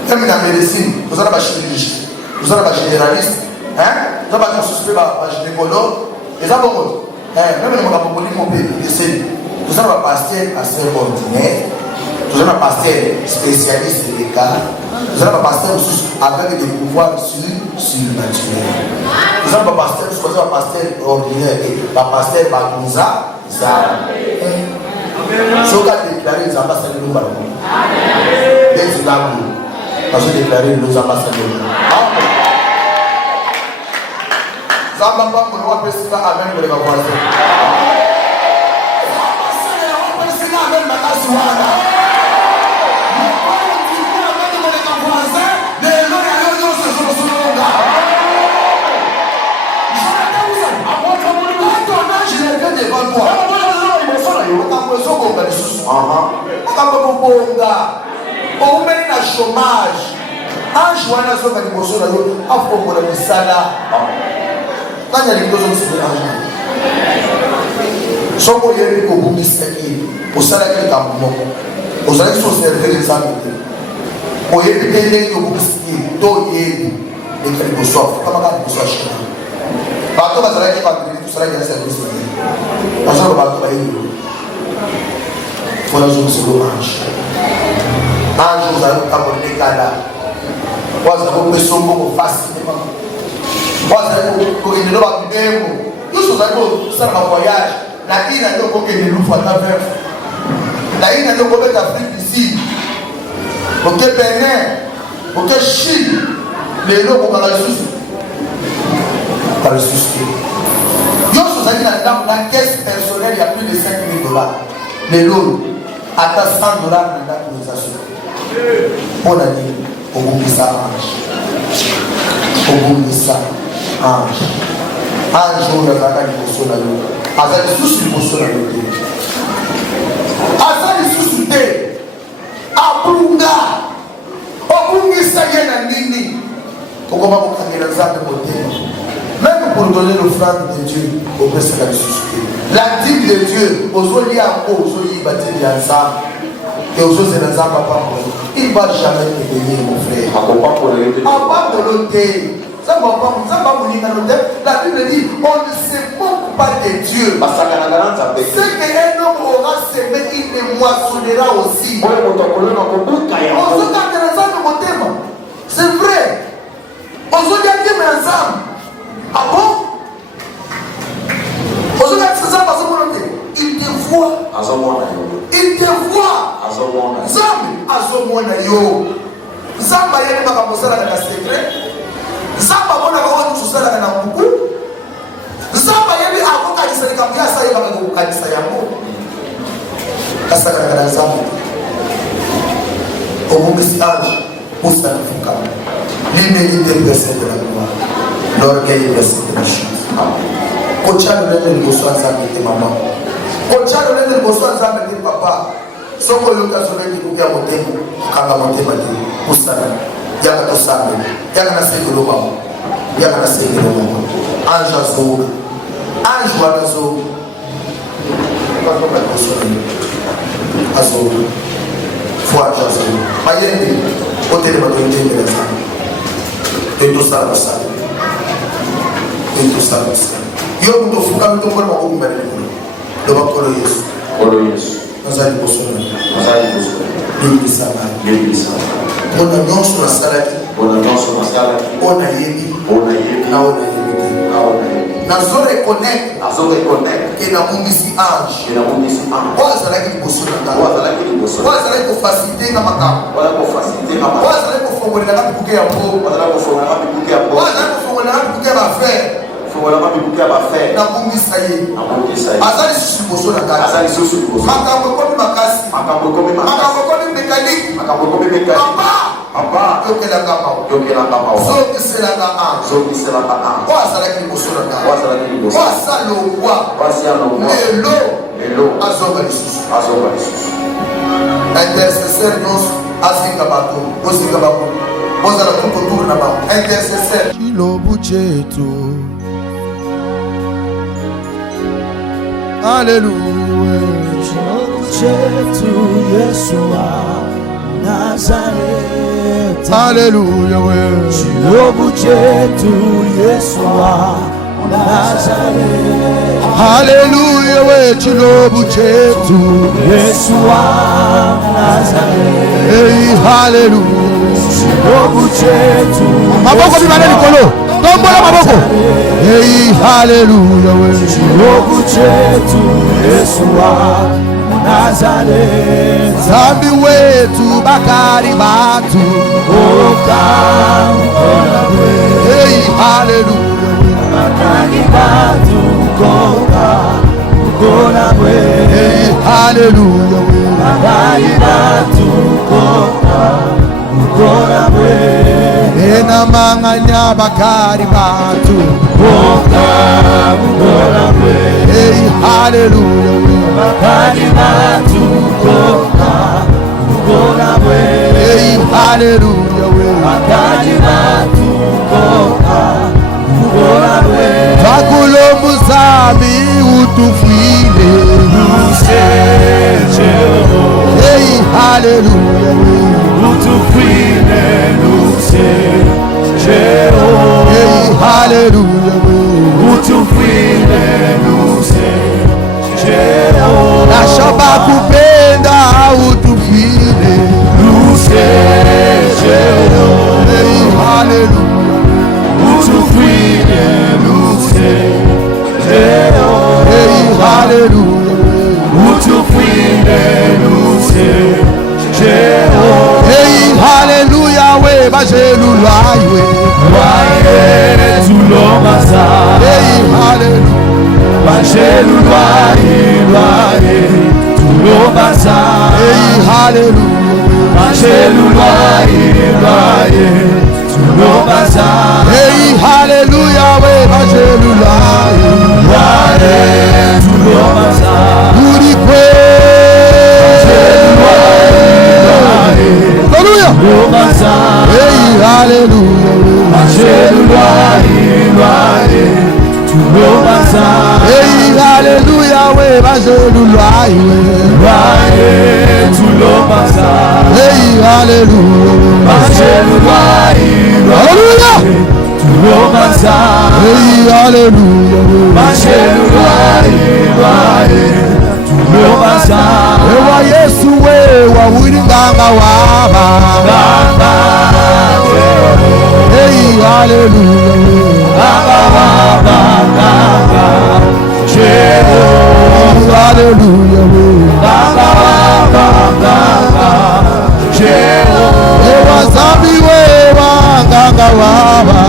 Même dans la médecine, vous avez un chirurgien, vous avez un généraliste, vous avez un suspect, un gynécologue, et ça va beaucoup. Même dans mon pays, vous avez un pasteur assez ordinaire, vous avez un pasteur spécialiste des cas, vous avez un pasteur avec des pouvoirs surnaturels. Vous avez un pasteur ordinaire, un pasteur Bagouza, ça. Si vous avez déclaré les ambassadeurs de l'Oubarou, parce que déclarer nos ambassadeurs. Amen. Zamba pas pour nous Amen pour les voisins. Amen toi. On met un chômage. Un jour, on a fait un chômage. On a fait un salaire. Quand il y a des choses qui se font, si on y a des choses qui se font, au salaire qui est à mon moment, au salaire qui sont servis les amis, on y a des choses qui se font, et quelque chose, comme on soit cher. Bateau va travailler par tout ça, il y a service. Parce que le bateau va y aller. Il faut la journée sur l'orange. Un jour, vous allez vous décaler. Vous allez vous son mot facilement. Vous allez vous dire que vous allez vous faire un voyage. La île a donc que nous faisons faire. La île a donc que l'Afrique ici. Au Bénin, au Chine, les lots pour la ressource. Par le souci. Yo, vous avez dans la caisse personnelle, il y a plus de 5 000 $. Les lots, à 100 $ dans l'organisation. Pour l'année, au bout de ça, ange. Au bout de ça, ange. Un jour, il y a un jour, avec les soucis, il faut se la noter. Avec les soucis, à Bunga, au bout de ça, il y a un nini. Pourquoi pas vous créer les armes de côté? Même pour donner l'offrande de Dieu, au peut se la susciter. La dîme de Dieu, aux eaux liées à eau, aux eaux liées à ensemble, et aux eaux et les âmes, il ne va jamais te gagner, mon frère. À part pour l'autre. La Bible dit, on ne se moque pas de Dieu. Ce qu'un homme aura semé, il le moissonnera aussi. C'est vrai. On se dit ensemble. Ah bon? On se dit ensemble. Il te voit. Il te voit. Zami azomona yo. Zamba yele makabosala na secret. Zamba bona ko tusala na mbuku. Zamba yele akokanisa likamya sa yeba kukanisa yango. Kasaka na zamba. Au message pour ça fuka. L'humilité précède la gloire. L'orgueil précède la chance. Kocha le bosso nzambe te maman. Kocha le bosso nzambe te papa. Soko yoka sobeki kukia motemo kanga motema te kusana yaka tosana yaka na sekelo mama yaka na sekelo mama anja zo anjo azo pas pas kosona azo foi azo mayende hôtel ba tointe de ça et tout ça ça et tout ça yo ndo fuka ndo kwa ko mbele ndo ba kolo Yesu nous allons bosser. L'église. On annonce la salade. On a yébi. Na on a yébi. Na zo reconnect. Et na mundisi ange. Wazala ki bosser na. Wazala ko faciliter na makam. Wazala ko fongolela na buke ya po. Wazala ko fongolela na buke ba faire. Na kumbisa ye azali susu boso na kati makambo komi makasi makambo komi mécanique papa yokelanga bao zokiselanga ange o azalaki liboso na ngai o asalongwa lelo azonga lisusu intercesseur nyonso azinga bato bozinga bango bozala tukotour na bango intercesseur kilobu chetu. Alléluia. Alléluia. Alléluia. Chilobu chetu Yeshua Nazareth. Alléluia. Chilobu chetu. Maboko ni maneno kolo. Tombola maboko. Alléluia. Chilobu chetu Yeshua Nazareth. Zambi wetu bakari batu. Alléluia. Bakari batu kona we. Alléluia. Bakari batu kona we. Ena manganya bakari batu kona we. hallelujah. Hey, hallelujah. Vakulo muzami utufile. Hey, hallelujah. Hey, hallelujah. Nashaba kupenda utufile. Hey, hallelujah. Hey, hallelujah. Hey, hallelujah. We bajelula we. Hey, hallelujah. Hey, hallelujah. Hey, hallelujah. We bajelula. Hallelujah. Hey, hallelujah. Hey, hallelujah. We bajelula. Hey, hallelujah. Hallelujah. Hey, hallelujah. Ewa Yesu we wa nganga waba. Hey, hallelujah. Hallelujah. Ewa zambi we wa nganga waba.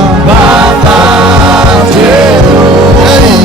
Hey,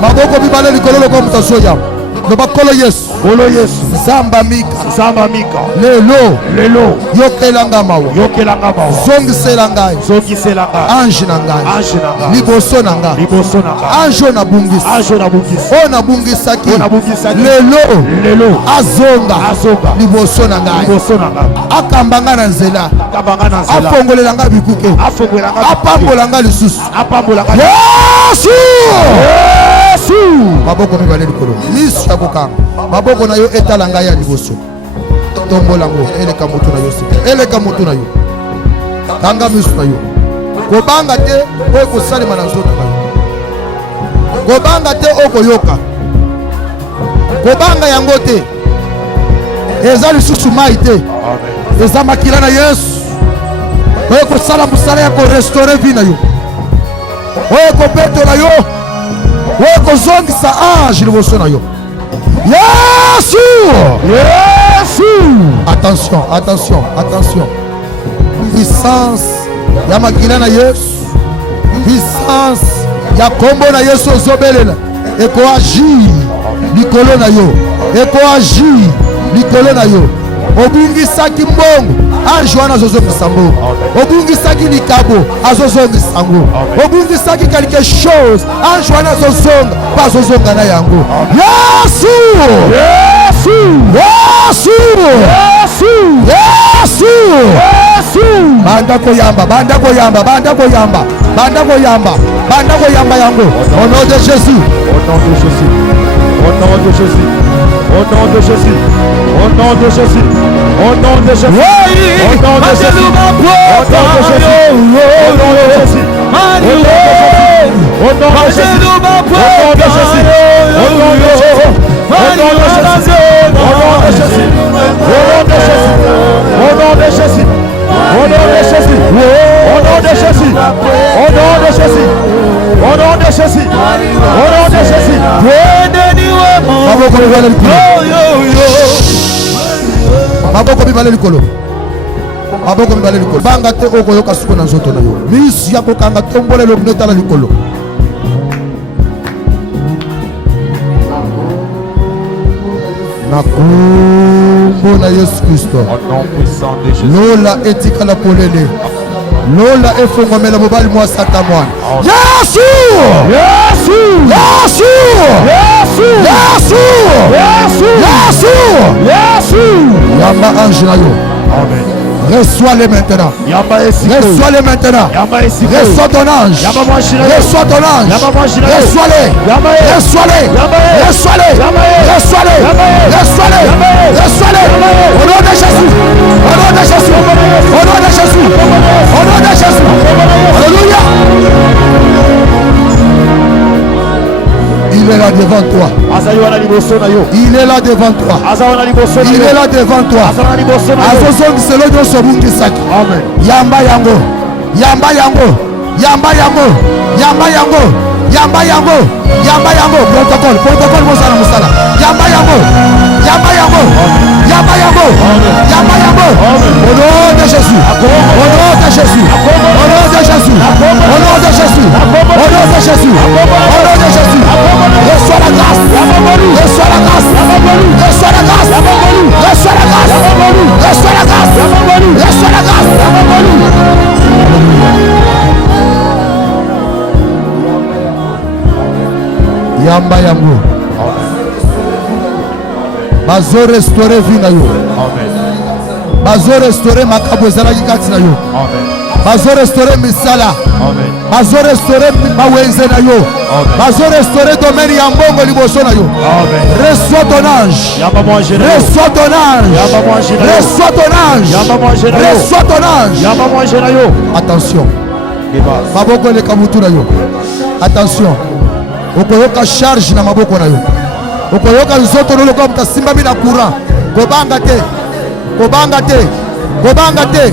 maboko bibale likololo kwa mutasoya loba kolo Yesu zamba mika lelo yokelanga mawa zongisela ngai ange na ngai liboso na ngai ange na bungisa o na bungisaki lelo azonga liboso na ngai akambanga na nzela afongolela ngai bikuke apambola ngai lisusu Yesu maboko mibale likolo miso ya kokanga maboko na yo etala ngai ya liboso tombolango eleka moto na yo sika eleka moto na yo kanga miso na yo kobanga te oyo kosalema na nzoto na yo kobanga te okoyoka kobanga yango te eza lisusu mai te eza makila na Yesu oyo kosala mosala ya korestore vi na yo oyo kopetola yo oyo kozongisa ange liboso na yo Yesu. Attention puissance ya makila na Yesu, puissance ya kombo na Yesu ozobelela ekoagir likolo na yo, ekoagir likolo na yo. Obungisaki mbongo ange wana azozongisa mbongo, obungisaki likabo azozongisa yango, obungisaki quelque chose ange wana azozonga mpo azozonga na yango. Yesu, Yesu, Yesu, Yesu, Yesu, Yesu. Banda koyamba, banda koyamba, banda koyamba, banda koyamba, banda koyamba yango. Au nom de Jésus, au nom de Jésus, au nom de Jésus, au nom de Jésus, au nom de Jésus, au nom de Jésus, au nom de Jésus, au nom de Jésus, au nom de Jésus, au nom de Jésus, au nom de Jésus, au nom de Jésus, au nom de Jésus, au nom de Jésus, au nom de Jésus, au nom de Jésus, au nom de Jésus, au nom de Jésus, au nom de Jésus, au nom de Jésus. Maboko bibale likolo, maboko bibale likolo. Banga te okoyoka suko na nzoto na yo. Misu ya kokanga tombole lo binota la likolo. Na kombo na Yesu Kristo. Au nom puissant de Jésus. Lola etika la polele. Lola efongomela mobali mwa sata mwana. Yesu! Yesu! Yesu! Yesu! Yesu! Yesu! Yesu! Yesu! Yamba ange na yo. Amen. Reçois-les maintenant. Reçois-les maintenant. Reçois ton ange. Reçois ton ange. Reçois-les. Reçois-les. Reçois-les. Reçois-les. Reçois-les. Reçois-les. Au nom de Jésus. Au nom de Jésus. Au nom de Jésus. Au nom de Jésus. Alléluia. Il est là devant toi. Il est là devant toi. Il est là devant toi. Azozong selo do sobungi saki. Amen. Yamba yango. Yamba yango. Yamba yango. Yamba yango. Yamba yango. Yamba yango. Protocole. Protocole musala musala. Yamba yango. Yamba yango. Yamba yango. Yamba yango. Au nom de Jésus. Au nom de Jésus. Au nom de Jésus. Au nom de Jésus. Au nom de Jésus. Au nom de Jésus. Reçois la grâce. Reçois la grâce. Reçois la grâce. Reçois la grâce. Reçois la grâce. Reçois la grâce. Yamba yango. Bazo restaurer vie na yo. Bazo restaurer makabo ezalaki kati na yo. Bazo restaurer misala. Bazo restaurer mawenze na yo. Bazo restaurer domaine ya mbongo liboso na yo. Reçois ton ange. Reçois ton ange. Reçois ton ange. Reçois ton ange. Attention. Maboko le kamutu na yo. Attention. Okoyoka charge na maboko na yo. Okoyoka nzoto lolo kwa mtasimba mina courant. Kobanga te. Kobanga te. Kobanga te.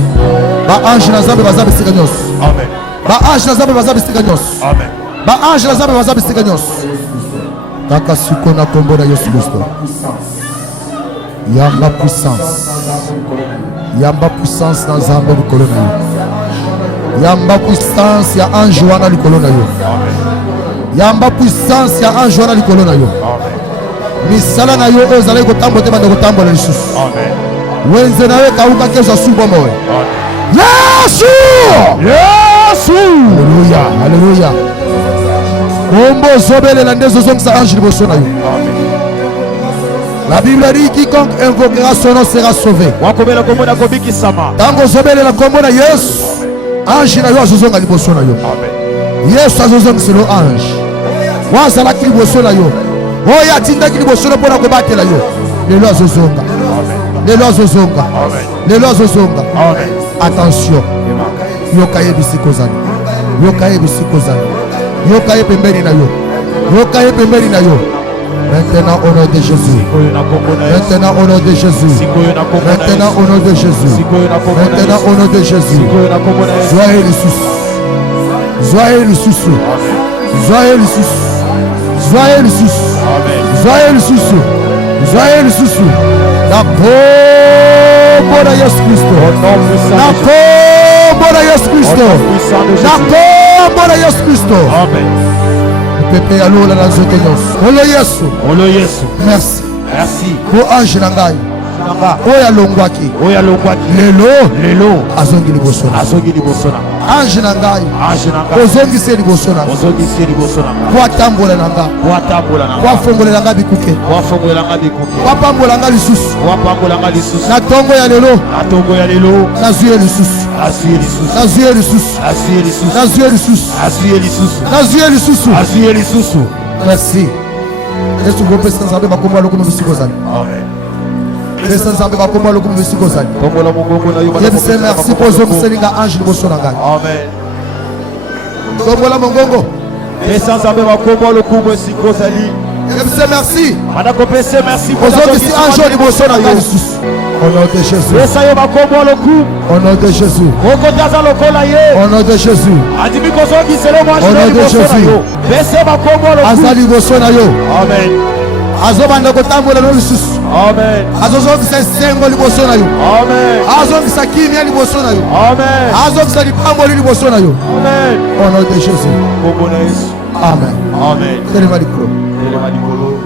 Ba ange na zambe bazabe sikanyos. Amen. Ba ange na zambe bazabe sikanyos. Amen. Ba ange na zambe bazabe sikanyos. Kaka siko na kombo na Yesu Kristo. Yamba puissance. Yamba puissance na zambe likolo na yo. Yamba puissance ya ange wana likolo na yo. Amen. Yamba puissance ya ange wana likolo na yo. Amen. Misala na yo ezala kotambo te banda kotambola lisusu. Amen. Wenze na yo kauka kesho subo moyo. Yesu! Yesu! Alléluia, alléluia. Kombo zobelela ndezo zongisa ange liboso na yo. Amen. La Bible dit quiconque invoquera son nom sera sauvé. Wakomela kombo na kobiki sama. Tango zobelela kombo na Yesu. Ange na yo azozonga liboso na yo. Amen. Yesu azozongisa lo ange. Wazala ki liboso na yo. Oya tindaki liboso na pona kobatela yo. Lelo azozonga. Amen. Lelo azozonga. Amen. Lelo azozonga. Amen. Attention. Yokaye bisikozani. Yokaye bisikozani. Yokaye pembeni na yo. Yokaye pembeni na yo. Maintenant au nom de Jésus. Maintenant au nom de Jésus. Maintenant au nom de Jésus. Maintenant au nom de Jésus. Soyez le sous. Soyez le sous. Soyez le sous. Soyez le sous. Soyez le sous. Soyez le sous. La kombo na Yesu Kristo. La kombo Yesu Kristo. Na kombo na Yesu Kristo. Amen. Pepe ya lola na nzoto nyonso. Olo Yesu. Olo Yesu. Merci. Merci. Po ange na ngai. Oya longwaki. Oya longwaki. Lelo. Azongi liboso. Azongi liboso na. Ange na ngai. Ange na ngai. Ozongi se liboso na. Ozongi se liboso na. Kwa tambola na ngai. Kwa tambola na. Kwa fongolela ngai bikuke. Kwa fongolela ngai bikuke. Kwa pambola ngai lisusu. Kwa pambola ngai lisusu. Na tongo ya lelo. Na tongo ya lelo. Nazuye lisusu. Azuye lisusu. Nazuye lisusu. Azuye lisusu. Nazuye lisusu. Azuye lisusu. Nazuye lisusu. Azuye lisusu. Merci. Yesu ngo pesa nzabe makombo aloko mu bisiko zali. Amen. Pesa nzabe makombo aloko mu bisiko zali. Kongo la mugongo na yoba. Yebise merci pour zo muselinga ange liboso na ngai. Amen. Kongo la mongongo. Pesa nzabe makombo aloko mu bisiko zali. Yebise merci. Madako pesa merci pour zo kisi ange liboso na ngai lisusu. Au nom de Jésus. Pesa yo makombo aloko. Au nom de Jésus. Okotaza lokola ye. Au nom de Jésus. Adimi kozongi sele mwa Au nom de Jésus. Pesa makombo aloko. Azali liboso na yo. Amen. Azobanda kotambola no lisusu. Amen. Azozongisa esengo liboso na yo. Amen. Azongisa kimia liboso na yo. Amen. Azongisa lipamboli liboso na yo. Amen. Au nom de Jésus. Kombo na Yesu. Amen. Amen. Telema likolo. Telema likolo.